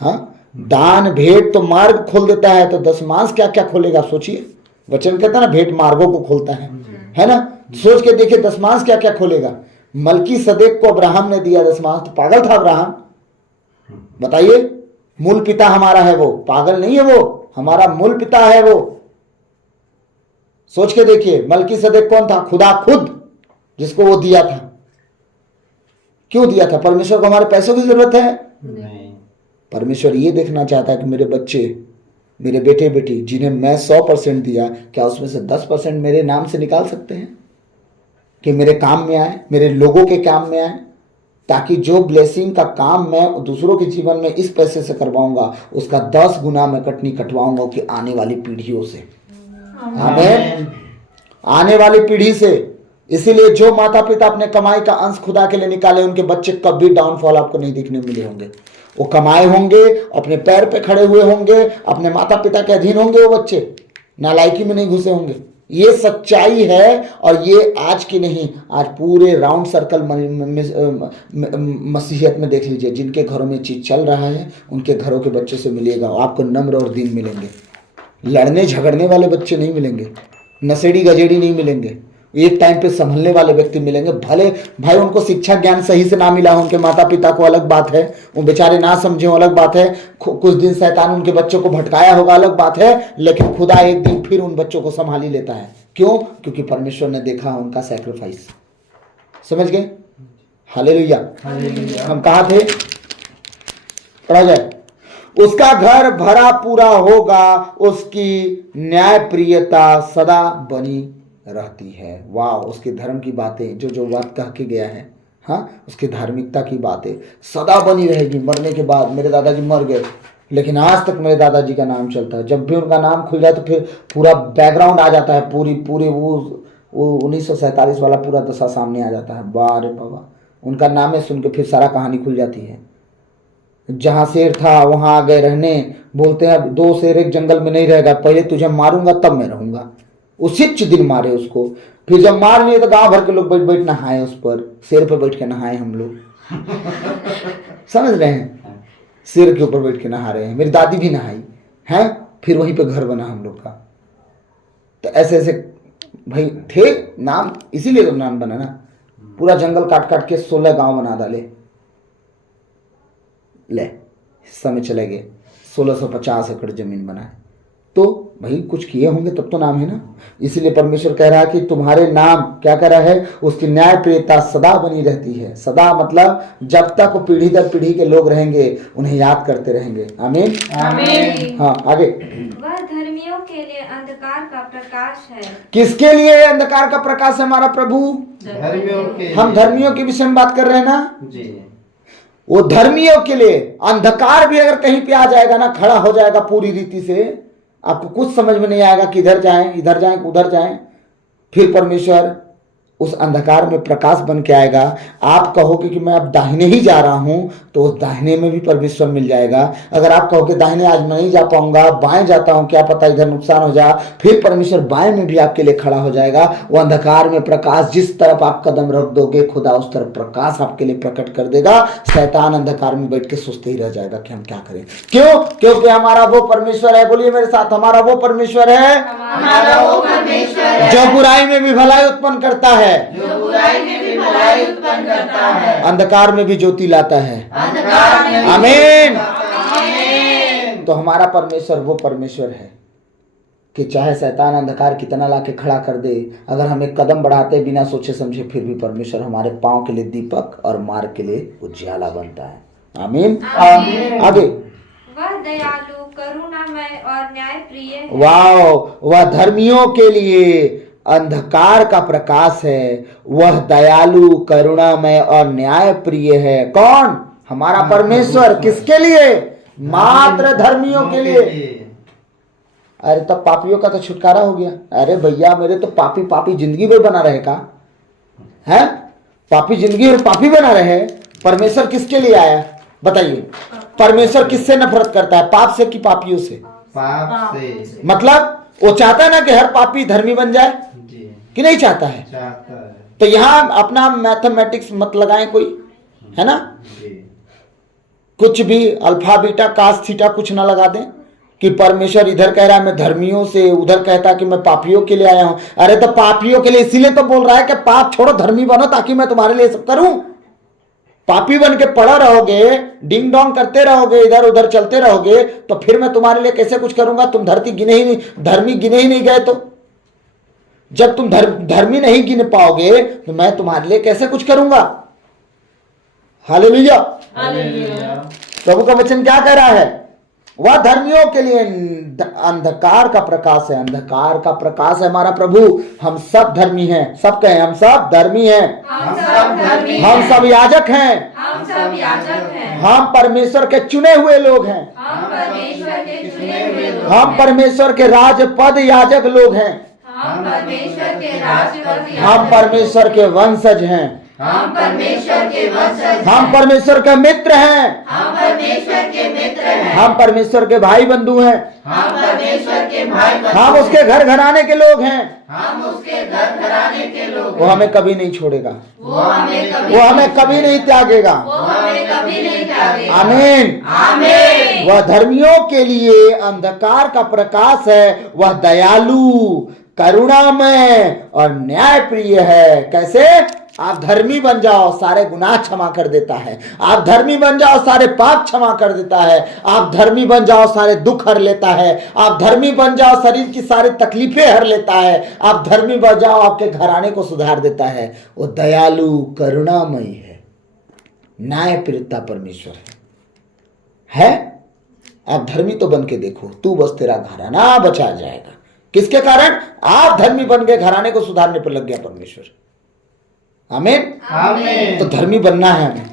हाँ, दान भेंट तो मार्ग खोल देता है, तो दशमांश क्या क्या खोलेगा? सोचिए, वचन कहता है ना भेंट मार्गों को खोलता है ना? सोच के देखिए दशमांश क्या क्या खोलेगा। मलकी सदेक को अब्राहम ने दिया दशमांश, तो पागल था अब्राहम? बताइए, मूल पिता हमारा है वो, पागल नहीं है वो, हमारा मूल पिता है वो। सोच के देखिए, मलकी सदेक कौन था? खुदा खुद, जिसको वो दिया था। क्यों दिया था? परमेश्वर को हमारे पैसों की जरूरत है? नहीं। परमेश्वर ये देखना चाहता है कि मेरे बच्चे, मेरे बेटे बेटी जिन्हें मैं 100% दिया, क्या उसमें से 10% मेरे नाम से निकाल सकते हैं कि मेरे काम में आए, मेरे लोगों के काम में आए, ताकि जो ब्लेसिंग का काम मैं दूसरों के जीवन में इस पैसे से करवाऊंगा उसका 10 गुना मैं कटनी कटवाऊंगा कि आने वाली पीढ़ियों से। आमीन। आने वाली पीढ़ी से। इसीलिए जो माता पिता अपने कमाई का अंश खुदा के लिए निकाले उनके बच्चे कभी डाउनफॉल आपको नहीं दिखने मिले होंगे। वो कमाए होंगे, अपने पैर पे खड़े हुए होंगे, अपने माता पिता के अधीन होंगे, वो बच्चे नालायकी में नहीं घुसे होंगे। ये सच्चाई है और ये आज की नहीं, आज पूरे राउंड सर्कल मसीहियत में देख लीजिए, जिनके घरों में चीज चल रहा है उनके घरों के बच्चों से मिलेगा आपको नम्र और दीन मिलेंगे। लड़ने झगड़ने वाले बच्चे नहीं मिलेंगे, नशेड़ी गजेड़ी नहीं मिलेंगे। एक टाइम पे संभलने वाले व्यक्ति मिलेंगे। भले भाई उनको शिक्षा ज्ञान सही से ना मिला हो, उनके माता पिता को, अलग बात है, वो बेचारे ना समझे हो, अलग बात है, कुछ दिन शैतान उनके बच्चों को भटकाया होगा, अलग बात है, लेकिन खुदा एक दिन फिर उन बच्चों को संभाल ही लेता है। क्यों? क्योंकि परमेश्वर ने देखा उनका सैक्रिफाइस। समझ गए? हालेलुया। हम कहाँ थे? पढ़ा जाए। उसका घर भरा पूरा होगा, उसकी न्याय प्रियता सदा बनी रहती है। वाह, उसके धर्म की बातें, जो बात कह के गया है, हाँ, उसकी धार्मिकता की बातें सदा बनी रहेगी। मरने के बाद, मेरे दादाजी मर गए लेकिन आज तक मेरे दादाजी का नाम चलता है। जब भी उनका नाम खुल जाए तो फिर पूरा बैकग्राउंड आ जाता है, पूरी वो 1947 वाला पूरा दशा सामने आ जाता है। बारे बाबा, उनका नाम सुन के फिर सारा कहानी खुल जाती है। जहाँ शेर था वहां आ गए रहने। बोलते हैं 2 शेर एक जंगल में नहीं रहेगा, पहले तुझे मारूंगा तब मैं रहूंगा। उसी दिन मारे उसको, फिर जब मार लिए तो गांव भर के लोग बैठ बैठ नहाए उस पर, शेर पर बैठ के नहाए हम लोग। समझ रहे हैं? शेर के ऊपर बैठ के नहा रहे हैं। मेरी दादी भी नहाई है, फिर वहीं पे घर बना हम लोग का। तो ऐसे ऐसे भाई थे नाम, इसीलिए तो नाम बना ना। पूरा जंगल काट काट के 16 गांव बना डाले। ले समय चले गए, 1650 एकड़ जमीन बनाए। तो भाई कुछ किए होंगे तब तो नाम है ना। इसीलिए परमेश्वर कह रहा है कि तुम्हारे नाम, क्या कह रहा है, उसकी न्याय प्रियता सदा बनी रहती है। सदा मतलब जब तक पीढ़ी दर पीढ़ी के लोग रहेंगे उन्हें याद करते रहेंगे। आमीन आमीन। हाँ, आगे। वह धर्मियों के लिए अंधकार का प्रकाश है। किसके लिए अंधकार का प्रकाश है? हमारा प्रभु धर्मियों के। हम धर्मियों के विषय में बात कर रहे हैं ना जी। वो धर्मियों के लिए अंधकार भी अगर कहीं पे आ जाएगा ना, खड़ा हो जाएगा पूरी रीति से, आपको कुछ समझ में नहीं आएगा कि इधर जाएं, इधर जाएं, उधर जाएं, फिर परमेश्वर उस अंधकार में प्रकाश बन के आएगा। आप कहोगे कि मैं अब दाहिने ही जा रहा हूं, तो उस दाहिने में भी परमेश्वर मिल जाएगा। अगर आप कहोगे दाहिने आज मैं नहीं जा पाऊंगा, बाएं जाता हूं, क्या पता इधर नुकसान हो जाए, फिर परमेश्वर बाएं में भी आपके लिए खड़ा हो जाएगा। वो अंधकार में प्रकाश, जिस तरफ आप कदम रख दोगे खुदा उस तरफ प्रकाश आपके लिए प्रकट कर देगा। शैतान अंधकार में बैठ के सोचते ही रह जाएगा कि हम क्या करें। क्यों? क्योंकि हमारा वो परमेश्वर है, बोलिए मेरे साथ, हमारा वो परमेश्वर है, हमारा वो परमेश्वर है जो बुराई में भी भलाई उत्पन्न करता है, जो बुराई में भी भलाई उत्पन्न करता है, अंधकार में भी ज्योति लाता है। अंधकार में भी आमीन। आमीन। तो हमारा परमेश्वर वो परमेश्वर है कि चाहे शैतान अंधकार कितना लाके खड़ा कर दे, अगर हम एक कदम बढ़ाते बिना सोचे समझे, फिर भी परमेश्वर हमारे पांव के लिए दीपक और मार्ग के लिए उजियाला बनता है। आमीन आमीन। आगे। वह दयालु, करुणामय और न्यायप्रिय है। वाओ, वह धर्मियों के लिए अंधकार का प्रकाश है, वह दयालु, करुणामय और न्याय प्रिय है। कौन? हमारा परमेश्वर। किसके लिए? मात्र धर्मियों के लिए। अरे तब पापियों का तो छुटकारा हो गया। अरे भैया, मेरे तो पापी जिंदगी में बना रहे का है, पापी जिंदगी और पापी बना रहे। परमेश्वर किसके लिए आया बताइए? परमेश्वर किससे नफरत करता है, पाप से कि पापियों से? पाप से। मतलब वो चाहता है ना कि हर पापी धर्मी बन जाए, कि नहीं चाहता है? चाहता है। तो यहां अपना मैथमेटिक्स मत लगाएं कोई, है ना, कुछ भी अल्फा बीटा कास थीटा कुछ ना लगा दें कि परमेश्वर इधर कह रहा है मैं धर्मियों से, उधर कहता कि मैं पापियों के लिए आया हूं। अरे तो पापियों के लिए इसीलिए तो बोल रहा है कि पाप छोड़ो, धर्मी बनो, ताकि मैं तुम्हारे लिए सब करूं। पापी बन के पड़ा रहोगे, डिंग डोंग करते रहोगे, इधर उधर चलते रहोगे, तो फिर मैं तुम्हारे लिए कैसे कुछ करूंगा? तुम धरती गिने ही नहीं, धर्मी गिने ही नहीं गए। तो जब तुम धर्मी नहीं गिन पाओगे तो मैं तुम्हारे लिए कैसे कुछ करूंगा? हालेलुया। प्रभु का वचन क्या कह रहा है? वह धर्मियों के लिए अंधकार का प्रकाश है। अंधकार का प्रकाश है हमारा प्रभु। हम सब धर्मी हैं, सब कहें हम सब धर्मी हैं, हम सब याजक हैं, हम सब याजक हैं, हम परमेश्वर के चुने हुए लोग हैं, हम परमेश्वर के चुने हुए लोग हम परमेश्वर के राजपद याजक लोग हैं, हम परमेश्वर के राजपद हम परमेश्वर के वंशज हैं, हम परमेश्वर के वंशज, हम परमेश्वर के मित्र हैं, हम परमेश्वर के मित्र हैं, हम परमेश्वर के भाई बंधु हैं, हम परमेश्वर के भाई बंधु, हम उसके घर घराने के लोग हैं। हम उसके घर घराने के लोग, वो हमें कभी नहीं छोड़ेगा, वो हमें कभी नहीं त्यागेगा। वो हमें कभी नहीं त्यागेगा। आमीन आमीन। वह धर्मियों के लिए अंधकार का प्रकाश है, वह दयालु, करुणामय और न्याय प्रिय है। कैसे? आप धर्मी बन जाओ, सारे गुनाह क्षमा कर देता है। आप धर्मी बन जाओ, सारे पाप क्षमा कर देता है। आप धर्मी बन जाओ, सारे दुख हर लेता है। आप धर्मी बन जाओ, शरीर की सारी तकलीफें हर लेता है। आप धर्मी बन जाओ, आपके घराने को सुधार देता है। वो दयालु करुणामयी है, न्यायप्रियता परमेश्वर है। आप धर्मी तो बन के देखो, तू बस तेरा घराना बचा जाएगा। किसके कारण? आप धर्मी बन गए, घराने को सुधारने पर लग गया परमेश्वर। आमीन। आमीन। तो धर्मी बनना है हमें।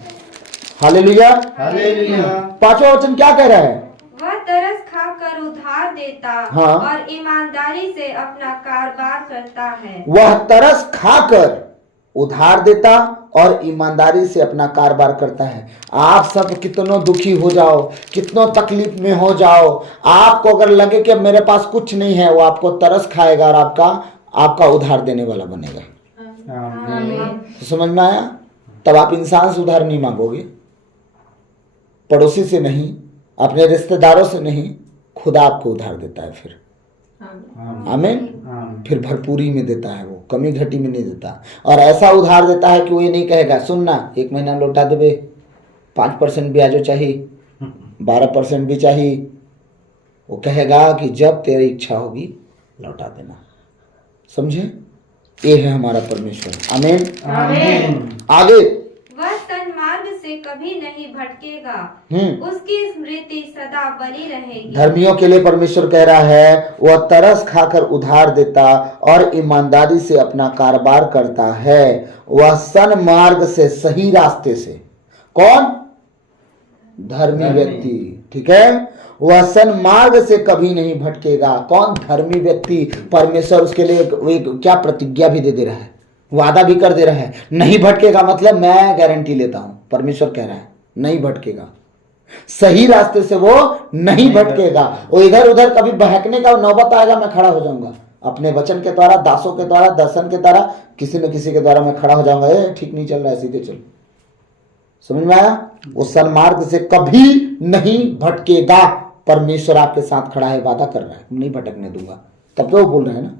हालेलुया। हालेलुया। 5वां वचन क्या कह रहा है? वह तरस खाकर उधार देता हाँ। और ईमानदारी से अपना कारोबार करता है। वह तरस खाकर उधार देता और ईमानदारी से अपना कारोबार करता है। आप सब कितनों दुखी हो जाओ, कितनों तकलीफ में हो जाओ, आपको अगर लगे कि मेरे पास कुछ नहीं है, वो आपको तरस खाएगा और आपका उधार देने वाला बनेगा। तो समझ में आया? तब आप इंसान से उधार नहीं मांगोगे, पड़ोसी से नहीं, अपने रिश्तेदारों से नहीं, खुदा आपको उधार देता है। फिर आमीन। फिर भरपूरी में देता है, वो कमी घटी में नहीं देता। और ऐसा उधार देता है कि वो ये नहीं कहेगा सुनना 1 महीना लौटा देवे, 5% ब्याजो चाहिए, 12% भी चाहिए। वो कहेगा कि जब तेरी इच्छा होगी लौटा देना। समझे? ये है हमारा परमेश्वर। आमीन। आमीन। आगे, वह सन्मार्ग से कभी नहीं भटकेगा, उसकी स्मृति सदा बनी रहेगी। धर्मियों के लिए परमेश्वर कह रहा है वह तरस खाकर उधार देता और ईमानदारी से अपना कारोबार करता है। वह सन्मार्ग से, सही रास्ते से। कौन? धर्मी व्यक्ति। ठीक है? वह सन्मार्ग से कभी नहीं भटकेगा। कौन? धर्मी व्यक्ति। परमेश्वर उसके लिए एक क्या प्रतिज्ञा भी दे रहा है, वादा भी कर दे रहा है। नहीं भटकेगा मतलब मैं गारंटी लेता हूं, परमेश्वर कह रहा है नहीं भटकेगा। सही रास्ते से वो नहीं भटकेगा। वो इधर उधर कभी बहकने का नौबत आएगा, मैं खड़ा हो जाऊंगा अपने वचन के द्वारा, दासों के द्वारा, दर्शन के द्वारा, किसी न किसी के द्वारा मैं खड़ा हो जाऊंगा। ठीक नहीं चल रहा है, सीधे चलो। समझ में आया? वो सन्मार्ग से कभी नहीं भटकेगा। परमेश्वर आपके साथ खड़ा है, वादा कर रहा है नहीं भटकने दूंगा। तब तो वो बोल रहे हैं ना,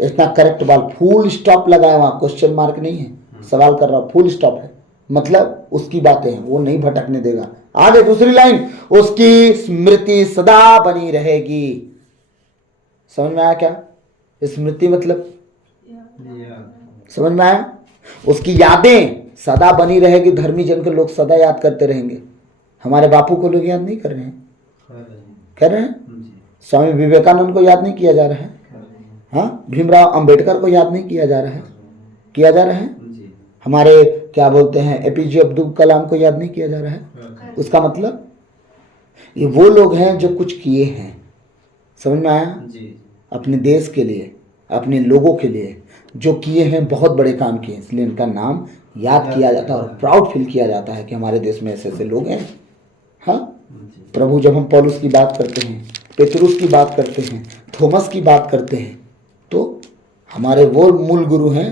इतना करेक्ट बात, फुल स्टॉप लगाया, वहां क्वेश्चन मार्क नहीं है, सवाल कर रहा हूं, फुल स्टॉप है, मतलब उसकी बातें हैं, वो नहीं भटकने देगा। आगे दूसरी लाइन, उसकी स्मृति सदा बनी रहेगी। समझ में आया क्या? स्मृति मतलब समझ में आया? उसकी यादें सदा बनी रहेगी। धर्मी जन को लोग सदा याद करते रहेंगे। हमारे बापू को लोग याद नहीं कर रहे हैं, कर रहे हैं। स्वामी विवेकानंद को याद नहीं किया जा रहा है। हाँ, भीमराव अंबेडकर को याद नहीं किया जा रहा है, किया जा रहा है। हमारे क्या बोलते हैं एपीजे अब्दुल कलाम को याद नहीं किया जा रहा है। उसका मतलब ये वो लोग हैं जो कुछ किए हैं। समझ में आया? अपने देश के लिए, अपने लोगों के लिए जो किए हैं, बहुत बड़े काम किए, इसलिए इनका नाम याद किया जाता है और प्राउड फील किया जाता है कि हमारे देश में ऐसे ऐसे लोग हैं। हाँ प्रभु, जब हम पौलुस की बात करते हैं, पेतरुस की बात करते हैं, थॉमस की बात करते हैं, तो हमारे वो मूल गुरु हैं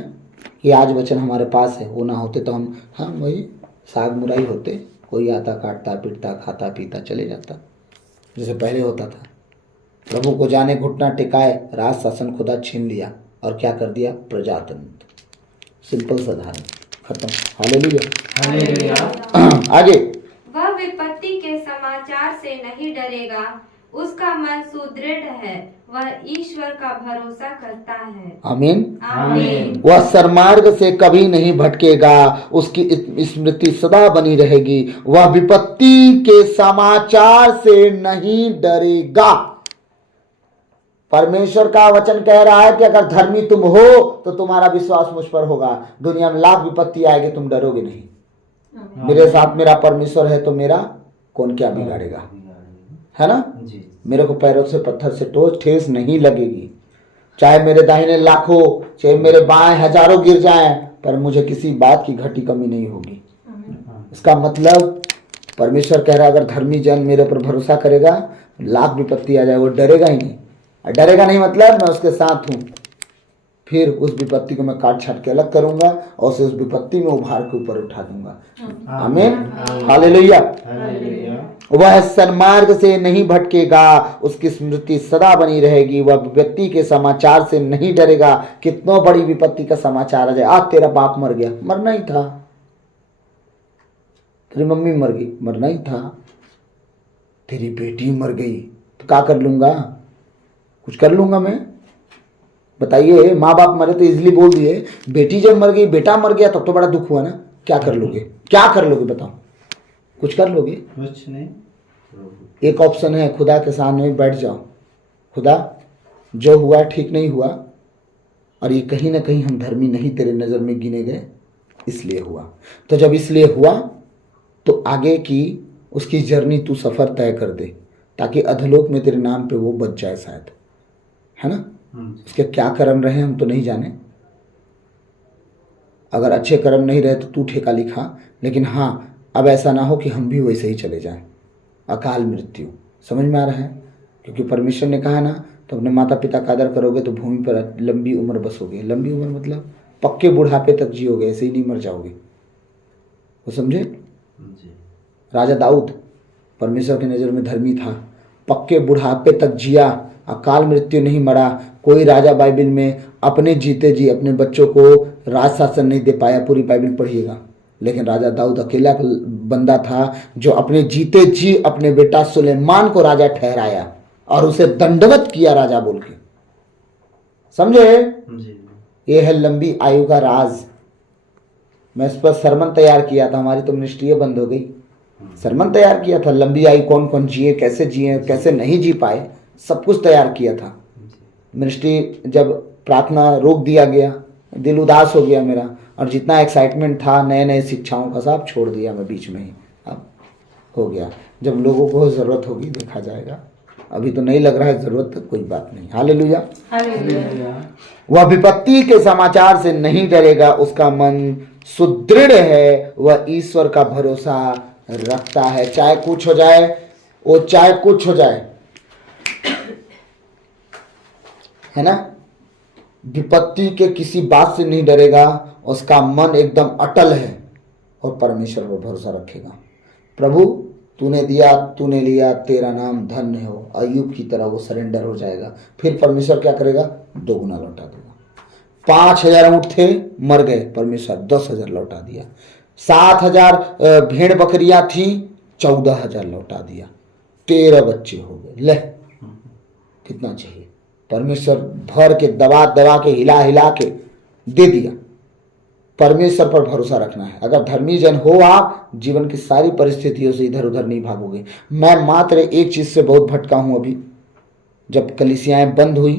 कि आज वचन हमारे पास है। वो ना होते तो हम वही साग मुराई होते, कोई आता काटता पीटता खाता पीता चले जाता, जैसे पहले होता था। प्रभु को जाने घुटना टिकाए, राज शासन खुदा छीन लिया और क्या कर दिया? प्रजातंत्र। सिंपल साधारण, खत्म। हालेलुया। आगे, वह विपत्ति के समाचार से नहीं डरेगा, उसका मन सुदृढ़ है, वह ईश्वर का भरोसा करता है। आमीन। आमीन। वह सन्मार्ग से कभी नहीं भटकेगा, उसकी स्मृति सदा बनी रहेगी। वह विपत्ति के समाचार से नहीं डरेगा। परमेश्वर का वचन कह रहा है कि अगर धर्मी तुम हो तो तुम्हारा विश्वास मुझ पर होगा। दुनिया में लाख विपत्ति आएगी, तुम डरोगे नहीं। मेरे साथ मेरा परमेश्वर है तो मेरा कौन क्या बिगाड़ेगा, है ना? मेरे को पैरों से पत्थर से ठेस नहीं लगेगी। चाहे मेरे दाहिने लाखों, चाहे मेरे बाएं हजारों गिर जाएं, पर मुझे किसी बात की घटी कमी नहीं होगी। इसका मतलब परमेश्वर कह रहा है अगर धर्मी जन मेरे पर भरोसा करेगा, लाख विपत्ति आ जाए वो डरेगा ही नहीं। डरेगा नहीं मतलब मैं उसके साथ हूं। फिर उस विपत्ति को मैं काट छाट के अलग करूंगा और उसे उस विपत्ति में उभार के ऊपर उठा दूंगा। आमीन। हालेलुया। वह सन्मार्ग से नहीं भटकेगा, उसकी स्मृति सदा बनी रहेगी, वह विपत्ति के समाचार से नहीं डरेगा। कितना बड़ी विपत्ति का समाचार आ जाए, आज तेरा बाप मर गया, मरना ही था, तेरी मम्मी मर गई, मरना ही था, तेरी बेटी मर गई तो क्या कर लूंगा, कुछ कर लूंगा मैं? बताइए, माँ बाप मरे तो इजीली बोल दिए, बेटी जब मर गई, बेटा मर गया, तब तो बड़ा दुख हुआ ना। क्या कर लोगे, क्या कर लोगे बताओ, कुछ कर लोगे? कुछ नहीं। एक ऑप्शन है, खुदा के सामने बैठ जाओ, खुदा जो हुआ ठीक नहीं हुआ, और ये कहीं ना कहीं हम धर्मी नहीं तेरे नज़र में गिने गए, इसलिए हुआ। तो जब इसलिए हुआ तो आगे की उसकी जर्नी तू सफ़र तय कर दे, ताकि अधलोक में तेरे नाम पे वो बच जाए शायद, है ना। उसके क्या कर्म रहे हम तो नहीं जाने, अगर अच्छे कर्म नहीं रहे तो तू ठेका लिखा, लेकिन हाँ अब ऐसा ना हो कि हम भी वैसे ही चले जाएं, अकाल मृत्यु। समझ में आ रहा है? क्योंकि परमेश्वर ने कहा ना, तो अपने माता पिता का आदर करोगे तो भूमि पर लंबी उम्र बसोगे। लंबी उम्र मतलब पक्के बुढ़ापे तक जियोगे, ऐसे ही नहीं मर जाओगे। वो समझे? राजा दाऊद परमेश्वर की नज़र में धर्मी था, पक्के बुढ़ापे तक जिया, अकाल मृत्यु नहीं मरा। कोई राजा बाइबल में अपने जीते जी अपने बच्चों को राज शासन नहीं दे पाया, पूरी बाइबल पढ़िएगा। लेकिन राजा दाऊद अकेला बंदा था जो अपने जीते जी अपने बेटा सुलेमान को राजा ठहराया और उसे दंडवत किया राजा बोल के। समझे? ये है लंबी आयु का राज। मैं इस पर सरमन तैयार किया था, हमारी तो मिनिस्ट्री बंद हो गई। सरमन तैयार किया था, लंबी आयु कौन कौन जिए, कैसे नहीं जी पाए, सब कुछ तैयार किया था। मिनिस्ट्री जब प्रार्थना रोक दिया गया, दिल उदास हो गया मेरा, और जितना एक्साइटमेंट था नए नए शिक्षाओं का सब छोड़ दिया मैं बीच में ही। अब हो गया, जब लोगों को ज़रूरत होगी देखा जाएगा, अभी तो नहीं लग रहा है ज़रूरत, तो कोई बात नहीं। हालेलुया। वह विपत्ति के समाचार से नहीं डरेगा, उसका मन सुदृढ़ है, वह ईश्वर का भरोसा रखता है। चाहे कुछ हो जाए, वो चाहे कुछ हो जाए, है ना, विपत्ति के किसी बात से नहीं डरेगा, उसका मन एकदम अटल है और परमेश्वर पर भरोसा रखेगा। प्रभु तूने दिया, तूने लिया, तेरा नाम धन्य हो। अय्यूब की तरह वो सरेंडर हो जाएगा। फिर परमेश्वर क्या करेगा? दोगुना लौटा देगा। 5,000 ऊँट थे, मर गए, परमेश्वर 10,000 लौटा दिया। 7,000 भेड़ बकरियां थी, 14,000 लौटा दिया। 13 बच्चे हो गए। ले, कितना चाहिए? परमेश्वर भर के दबा दबा के हिला हिला के दे दिया। परमेश्वर पर भरोसा रखना है। अगर धर्मी जन हो आप, जीवन की सारी परिस्थितियों से इधर उधर नहीं भागोगे। मैं मात्र एक चीज से बहुत भटका हूं। अभी जब कलीसियाएं बंद हुई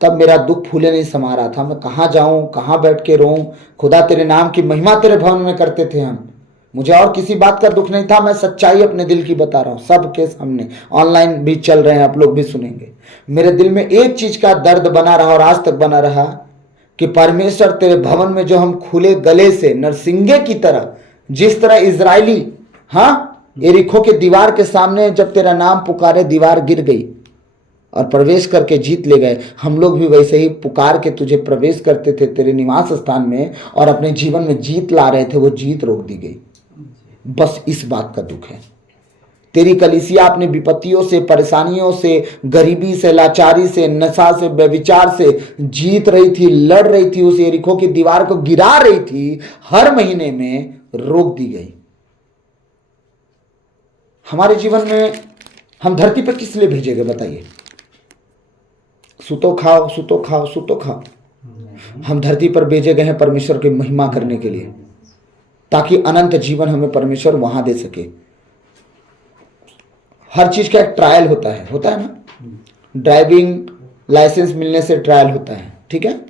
तब मेरा दुख फूले नहीं समा रहा था। मैं कहाँ जाऊं, कहाँ बैठ के रोऊं? खुदा तेरे नाम की महिमा तेरे भवन में करते थे हम। मुझे और किसी बात का दुख नहीं था। मैं सच्चाई अपने दिल की बता रहा हूँ सबके सामने, ऑनलाइन भी चल रहे हैं, आप लोग भी सुनेंगे। मेरे दिल में एक चीज का दर्द बना रहा और आज तक बना रहा कि परमेश्वर तेरे भवन में जो हम खुले गले से नरसिंगे की तरह, जिस तरह इजरायली यरीहो के दीवार के सामने जब तेरा नाम पुकारे दीवार गिर गई और प्रवेश करके जीत ले गए, हम लोग भी वैसे ही पुकार के तुझे प्रवेश करते थे तेरे निवास स्थान में और अपने जीवन में जीत ला रहे थे, वो जीत रोक दी गई। बस इस बात का दुख है। तेरी कलीसिया अपनी विपत्तियों से, परेशानियों से, गरीबी से, लाचारी से, नशा से, व्यभिचार से जीत रही थी, लड़ रही थी, उस यरीहो की दीवार को गिरा रही थी, हर महीने में रोक दी गई। हमारे जीवन में हम धरती पर किस लिए भेजे गए बताइए? सुतो खाओ, सुतो खाओ, सुतो खाओ। हम धरती पर भेजे गए हैं परमेश्वर की महिमा करने के लिए, ताकि अनंत जीवन हमें परमेश्वर वहां दे सके। हर चीज का एक ट्रायल होता है ना। ड्राइविंग लाइसेंस मिलने से ट्रायल होता है, ठीक है।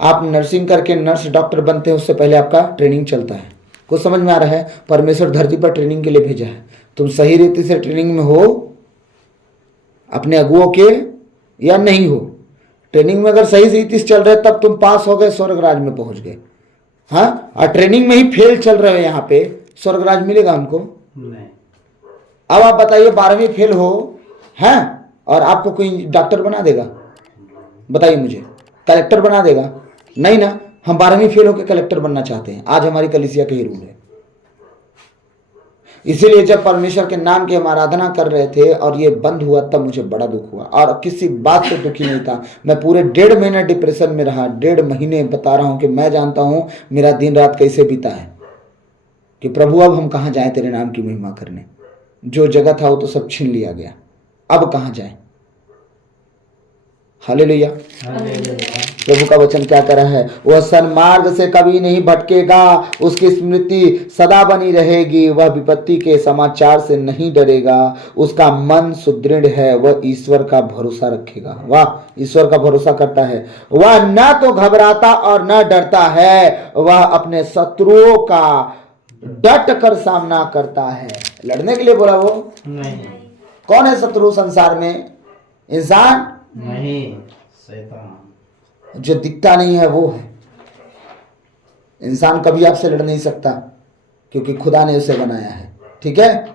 आप नर्सिंग करके नर्स डॉक्टर बनते हैं, उससे पहले आपका ट्रेनिंग चलता है। कुछ समझ में आ रहा है? परमेश्वर धरती पर ट्रेनिंग के लिए भेजा है। तुम सही रीति से ट्रेनिंग में हो अपने अगुओं के या नहीं हो? ट्रेनिंग में अगर सही रीति से चल रहे तब तुम पास हो गए, स्वर्ग राज में पहुंच गए। हाँ, और ट्रेनिंग में ही फेल चल रहे हो, यहाँ पे स्वर्ग राज मिलेगा हमको? नहीं। अब आप बताइए, 12वीं फेल हो हैं और आपको कोई डॉक्टर बना देगा? बताइए मुझे, कलेक्टर बना देगा? नहीं ना। हम 12वीं फेल होकर कलेक्टर बनना चाहते हैं। आज हमारी कलीसिया का ही रूल है। इसीलिए जब परमेश्वर के नाम की हम आराधना कर रहे थे और ये बंद हुआ तब मुझे बड़ा दुख हुआ, और किसी बात से दुखी नहीं था। मैं पूरे 1.5 महीने डिप्रेशन में रहा। 1.5 महीने बता रहा हूं कि मैं जानता हूं मेरा दिन रात कैसे बीता है कि प्रभु अब हम कहाँ जाएं तेरे नाम की महिमा करने। जो जगह था वो तो सब छीन लिया गया, अब कहाँ जाएं। हालेलुया। प्रभु का वचन क्या कर रहा है, वह सन्मार्ग से कभी नहीं भटकेगा, उसकी स्मृति सदा बनी रहेगी, वह विपत्ति के समाचार से नहीं डरेगा, उसका मन सुदृढ़ है, वह ईश्वर का भरोसा रखेगा। वाह, ईश्वर का भरोसा करता है। वह न तो घबराता और न डरता है, वह अपने शत्रुओं का डट कर सामना करता है। लड़ने के लिए बोला वो नहीं, कौन है शत्रु संसार में? इंसान नहीं, शैतान। जो दिखता नहीं है वो है। इंसान कभी आपसे लड़ नहीं सकता क्योंकि खुदा ने उसे बनाया है। ठीक है,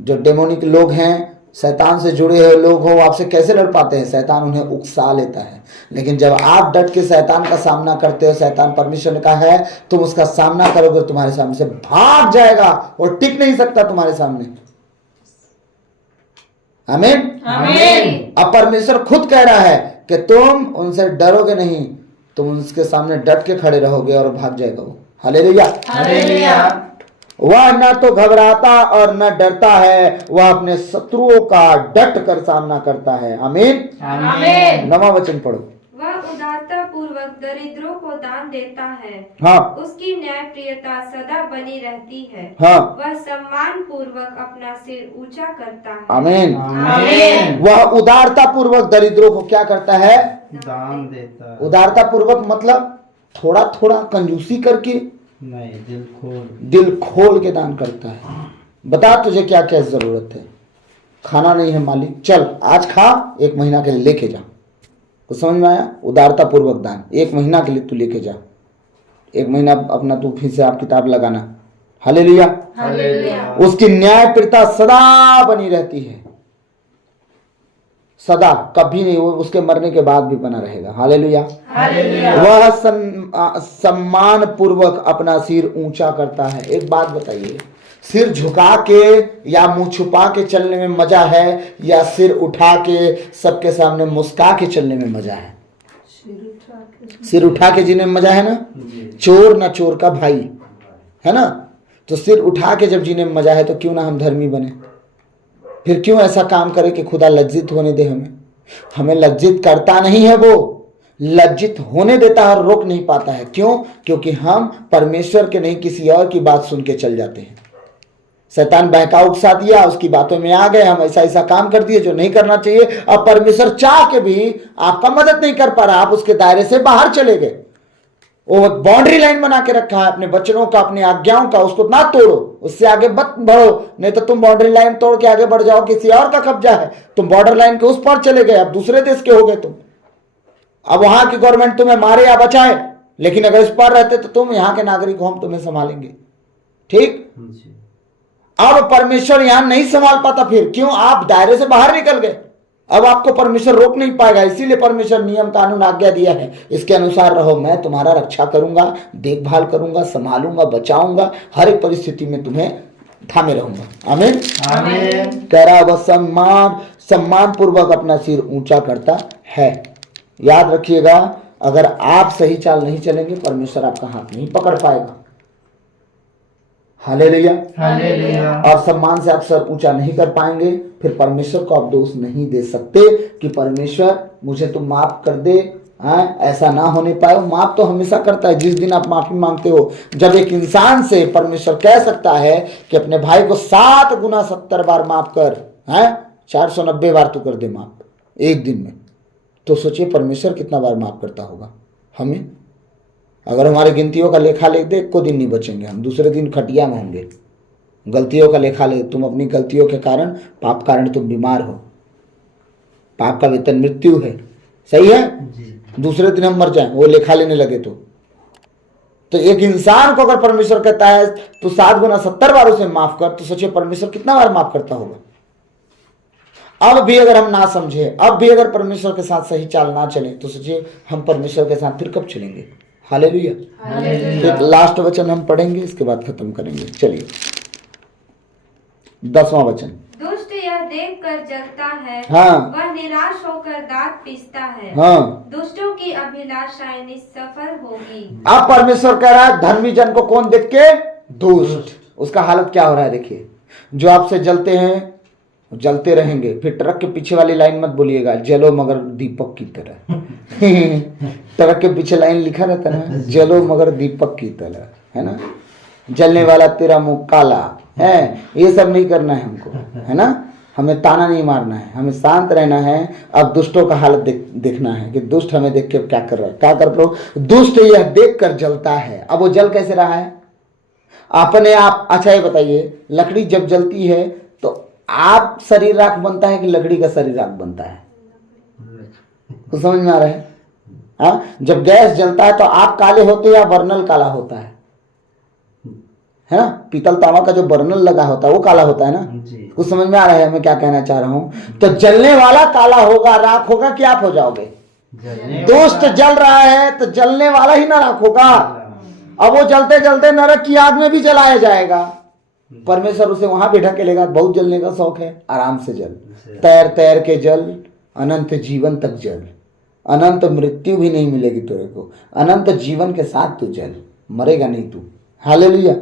जो डेमोनिक लोग हैं, शैतान से जुड़े हुए लोग हो, आपसे कैसे लड़ पाते हैं? शैतान उन्हें उकसा लेता है। लेकिन जब आप डट के शैतान का सामना करते हो, शैतान परमेश्वर ने कहा है तुम उसका सामना करोगे, तुम्हारे सामने से भाग जाएगा और टिक नहीं सकता तुम्हारे सामने। आमीन, आमीन। अब परमेश्वर खुद कह रहा है कि तुम उनसे डरोगे नहीं, तुम उसके सामने डट के खड़े रहोगे और भाग जाएगा वो। हालेलुया। हालेलुया। वह न तो घबराता और न डरता है, वह अपने शत्रुओं का डट कर सामना करता है। आमीन, आमीन। 9वां वचन पढ़ो। वह उदारता पूर्वक दरिद्रों को दान देता है, हाँ उसकी न्याय प्रियता सदा बनी रहती है, हाँ, वह सम्मान पूर्वक अपना सिर ऊंचा करता है। आमीन। आमीन। वह उदारता पूर्वक दरिद्रों को क्या करता है? दान देता है। उदारता पूर्वक मतलब थोड़ा थोड़ा कंजूसी करके नहीं, दिल खोल के दान करता है। बता तुझे क्या क्या जरूरत है। खाना नहीं है मालिक, चल आज खा, 1 महीना के लिए लेके जा। कुछ समझ में आया? उदारता पूर्वक दान 1 महीना के लिए तू लेके जा। 1 महीना अपना तू फिर से आप किताब लगाना। हालेलुया। हालेलुया। उसकी न्यायप्रियता सदा बनी रहती है, सदा, कभी नहीं, वो उसके मरने के बाद भी बना रहेगा। हालेलुया। हालेलुया। वह सम्मान पूर्वक अपना सिर ऊंचा करता है। एक बात बताइए, सिर झुका के या मुंह छुपा के चलने में मजा है या सिर उठा के सबके सामने मुस्का के चलने में मजा है? सिर उठा के जीने में मजा है ना। चोर ना चोर का भाई है ना। तो सिर उठा के जब जीने में मजा है तो क्यों ना हम धर्मी बने। फिर क्यों ऐसा काम करे कि खुदा लज्जित होने दे हमें। हमें लज्जित करता नहीं है, वो लज्जित होने देता है और रोक नहीं पाता है। क्यों? क्योंकि हम परमेश्वर के नहीं किसी और की बात सुन के चल जाते हैं। शैतान बहका उकसा दिया, उसकी बातों में आ गए, हम ऐसा ऐसा काम कर दिए जो नहीं करना चाहिए। अब परमेश्वर चाह के भी आपका मदद नहीं कर पा रहा, आप उसके दायरे से बाहर चले गए। वो बाउंड्री लाइन बना के रखा है अपने वचनों का, अपने आज्ञाओं का, उसको ना तोड़ो, उससे आगे मत बढ़ो, नहीं तो तुम बाउंड्री लाइन तोड़ के आगे बढ़ जाओ, किसी और का कब्जा है, तुम बॉर्डर लाइन के उस पार चले गए, अब दूसरे देश के हो गए तुम। अब वहां की गवर्नमेंट तुम्हें मारे या बचाए, लेकिन अगर इस पार रहते तो तुम यहाँ के नागरिक हो, हम तुम्हें संभालेंगे। ठीक, अब परमेश्वर यहां नहीं संभाल पाता। फिर क्यों? आप दायरे से बाहर निकल गए। अब आपको परमेश्वर रोक नहीं पाएगा। इसीलिए परमेश्वर नियम कानून आज्ञा दिया है, इसके अनुसार रहो, मैं तुम्हारा रक्षा करूंगा, देखभाल करूंगा, संभालूंगा, बचाऊंगा, हर एक परिस्थिति में तुम्हें थामे रहूंगा। आमीन। आमीन। कह रहा वह सम्मान पूर्वक अपना सिर ऊंचा करता है। याद रखिएगा, अगर आप सही चाल नहीं चलेंगे परमेश्वर आपका हाथ नहीं पकड़ पाएगा। हालेलुया। हालेलुया। और सम्मान से आप सर ऊंचा नहीं कर पाएंगे, फिर परमेश्वर को आप दोष नहीं दे सकते कि परमेश्वर मुझे तुम माफ कर दे। ऐसा ना होने पाए। माफ तो हमेशा करता है जिस दिन आप माफी मांगते हो। जब एक इंसान से परमेश्वर कह सकता है कि अपने भाई को 7 गुना 70 बार माफ कर, 490 बार तू कर दे माफ एक दिन में, तो सोचिए परमेश्वर कितना बार माफ करता होगा हमें। अगर हमारे गिनतियों का लेखा लिख दे, को दिन नहीं बचेंगे, हम दूसरे दिन खटिया में होंगे। गलतियों का लेखा ले, तुम अपनी गलतियों के कारण, पाप कारण तुम बीमार हो, पाप का वेतन मृत्यु है, सही है। दूसरे दिन हम मर जाएं, वो लेखा लेने लगे तो एक इंसान को अगर परमेश्वर कहता है तो 7 गुना 70 बार उसे माफ कर, तो सोचिए परमेश्वर कितना बार माफ करता होगा। अब भी अगर हम ना समझे, अब भी अगर परमेश्वर के साथ सही चाल ना चले, तो सोचिए हम परमेश्वर के साथ फिर कब चलेंगे। हालेलुया। एक लास्ट वचन हम पढ़ेंगे, इसके बाद खत्म करेंगे। चलिए, 10वां वचन। दुष्ट यह देख कर जलता है, हाँ। वह निराश होकर दांत पीसता है। हाँ। दुष्टों की अभिलाषाएं निष्सफल होगी। अब परमेश्वर कह रहा है धर्मी जन को कौन देख के? दुष्ट। उसका हालत क्या हो रहा है देखिए। जो आपसे जलते हैं जलते रहेंगे। फिर ट्रक के पीछे वाली लाइन मत बोलिएगा, जलो मगर दीपक की तरह। ट्रक के पीछे लाइन लिखा रहता है ना, जलो मगर दीपक की तरह, है ना। जलने वाला तेरा मुंह काला है, ये सब नहीं करना है हमको, है ना। हमें ताना नहीं मारना है, हमें शांत रहना है। अब दुष्टों का हालत देखना है कि दुष्ट हमें देख के क्या कर रहा है। क्या कर लो, दुष्ट यह देख कर जलता है। अब वो जल कैसे रहा है अपने आप? अच्छा ये बताइए, लकड़ी जब जलती है तो आप शरीर राख बनता है कि लकड़ी का शरीर राख बनता है? कुछ समझ में आ रहा है? हाँ, जब गैस जलता है तो आप काले होते हैं या बर्नल काला होता है ना। पीतल तांबा का जो बर्नल लगा होता है वो काला होता है ना। कुछ समझ में आ रहा है मैं क्या कहना चाह रहा हूं? तो जलने वाला काला होगा, राख होगा कि आप हो जाओगे? दुष्ट जल रहा है तो जलने वाला ही ना राख होगा। अब वो जलते जलते नरक की आग में भी जलाया जाएगा। परमेश्वर उसे वहां भी ढकेलेगा। बहुत जलने का शौक है, आराम से जल, तैर तैर के जल, अनंत जीवन तक जल। अनंत मृत्यु भी नहीं मिलेगी तेरे को, अनंत जीवन के साथ तू जल, मरेगा नहीं तू। हालेलुया।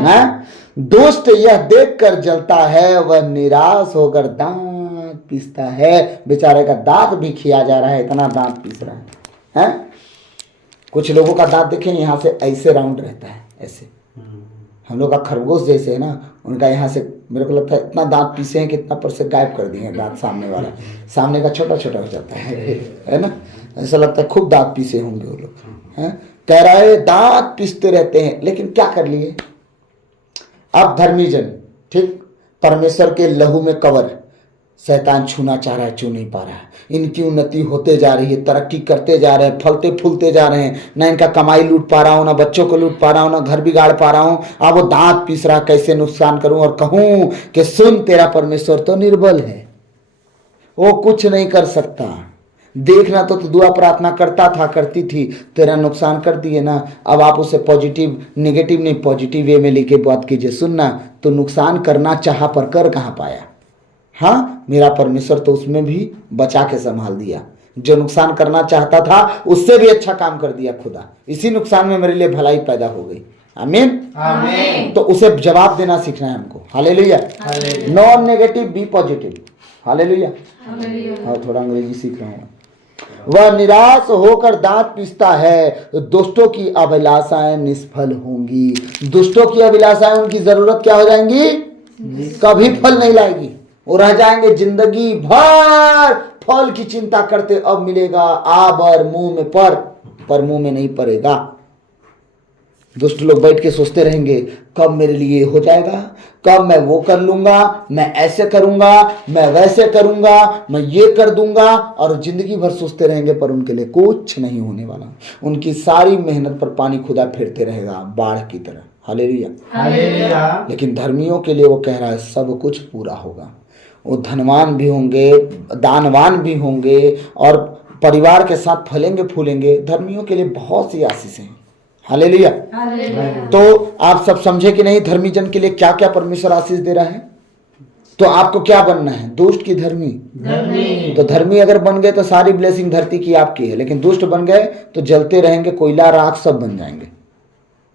हाँ? दुष्ट यह देख कर जलता है, वह निराश होकर दांत पीसता है। बेचारे का दांत भी खिया जा रहा है, इतना दांत पीस रहा है। कुछ लोगों का दांत देखें यहाँ से ऐसे राउंड रहता है, ऐसे। हम लोग का खरगोश जैसे है ना, उनका यहाँ से मेरे को लगता है इतना दांत पीसे हैं कि इतना पर से गायब कर दिए हैं दांत। सामने वाला, सामने का छोटा छोटा हो जाता है ना। ऐसा लगता है खूब दांत पीसे होंगे वो लोग। हैं, कह रहा है दांत पीसते रहते हैं, लेकिन क्या कर लिए? अब धर्मी जन, ठीक, परमेश्वर के लहू में कवर, शैतान छूना चाह रहा है, छू नहीं पा रहा है। इनकी उन्नति होते जा रही है, तरक्की करते जा रहे हैं, फलते फूलते जा रहे हैं। ना इनका कमाई लूट पा रहा हूँ, ना बच्चों को लूट पा रहा हूँ, ना घर बिगाड़ पा रहा हूँ। अब वो दांत पीस रहा, कैसे नुकसान करूं और कहूं कि सुन तेरा परमेश्वर तो निर्बल है, वो कुछ नहीं कर सकता। देखना तो दुआ प्रार्थना करता था, करती थी, तेरा नुकसान कर दिए ना। अब आप उसे पॉजिटिव, नेगेटिव नहीं, पॉजिटिव वे में लेके बात कीजिए। सुनना, तो नुकसान करना चाहा पर कर कहाँ पाया? हाँ, मेरा परमेश्वर तो उसमें भी बचा के संभाल दिया। जो नुकसान करना चाहता था उससे भी अच्छा काम कर दिया खुदा। इसी नुकसान में मेरे लिए भलाई पैदा हो गई। आमीन, आमीन। तो उसे जवाब देना सीखना है हमको। Hallelujah. Non negative, B positive. Hallelujah. और थोड़ा अंग्रेजी सीख रहा हूँ। वह निराश होकर दांत पीसता है, दुष्टों की अभिलाषाएं निष्फल होंगी। दुष्टों की अभिलाषाएं, उनकी जरूरत क्या हो जाएंगी? कभी फल नहीं लाएगी। वो रह जाएंगे जिंदगी भर फल की चिंता करते। अब मिलेगा आबर मुंह में पर मुंह में नहीं पड़ेगा। दुष्ट लोग बैठ के सोचते रहेंगे कब मेरे लिए हो जाएगा, कब मैं वो कर लूंगा, मैं ऐसे करूंगा, मैं वैसे करूंगा, मैं ये कर दूंगा, और जिंदगी भर सोचते रहेंगे, पर उनके लिए कुछ नहीं होने वाला। उनकी सारी मेहनत पर पानी खुदा फेरते रहेगा, बाढ़ की तरह। Hallelujah, hallelujah. लेकिन धर्मियों के लिए वो कह रहा है सब कुछ पूरा होगा। वो धनवान भी होंगे, दानवान भी होंगे, और परिवार के साथ फलेंगे फूलेंगे। धर्मियों के लिए बहुत सी आशीष हैं। हालेलुया। तो आप सब समझे कि नहीं धर्मी जन के लिए क्या क्या परमेश्वर आशीष दे रहा है? तो आपको क्या बनना है? दुष्ट की धर्मी? धर्मी। तो धर्मी अगर बन गए तो सारी ब्लेसिंग धरती की आपकी है, लेकिन दुष्ट बन गए तो जलते रहेंगे, कोयला राख सब बन जाएंगे।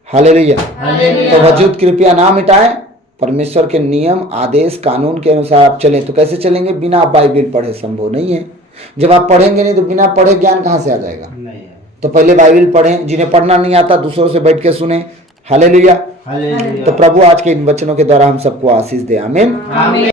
हालेलुया। तो वजूद कृपया ना मिटाए। परमेश्वर के नियम, आदेश, कानून के अनुसार आप चलें। तो कैसे चलेंगे? बिना बाइबिल पढ़े संभव नहीं है। जब आप पढ़ेंगे नहीं तो बिना पढ़े ज्ञान कहाँ से आ जाएगा? नहीं। तो पहले बाइबिल पढ़ें। जिन्हें पढ़ना नहीं आता दूसरों से बैठ के सुने। हालेलुया। तो प्रभु आज के इन वचनों के द्वारा हम सबको आशीष दे। आमीन।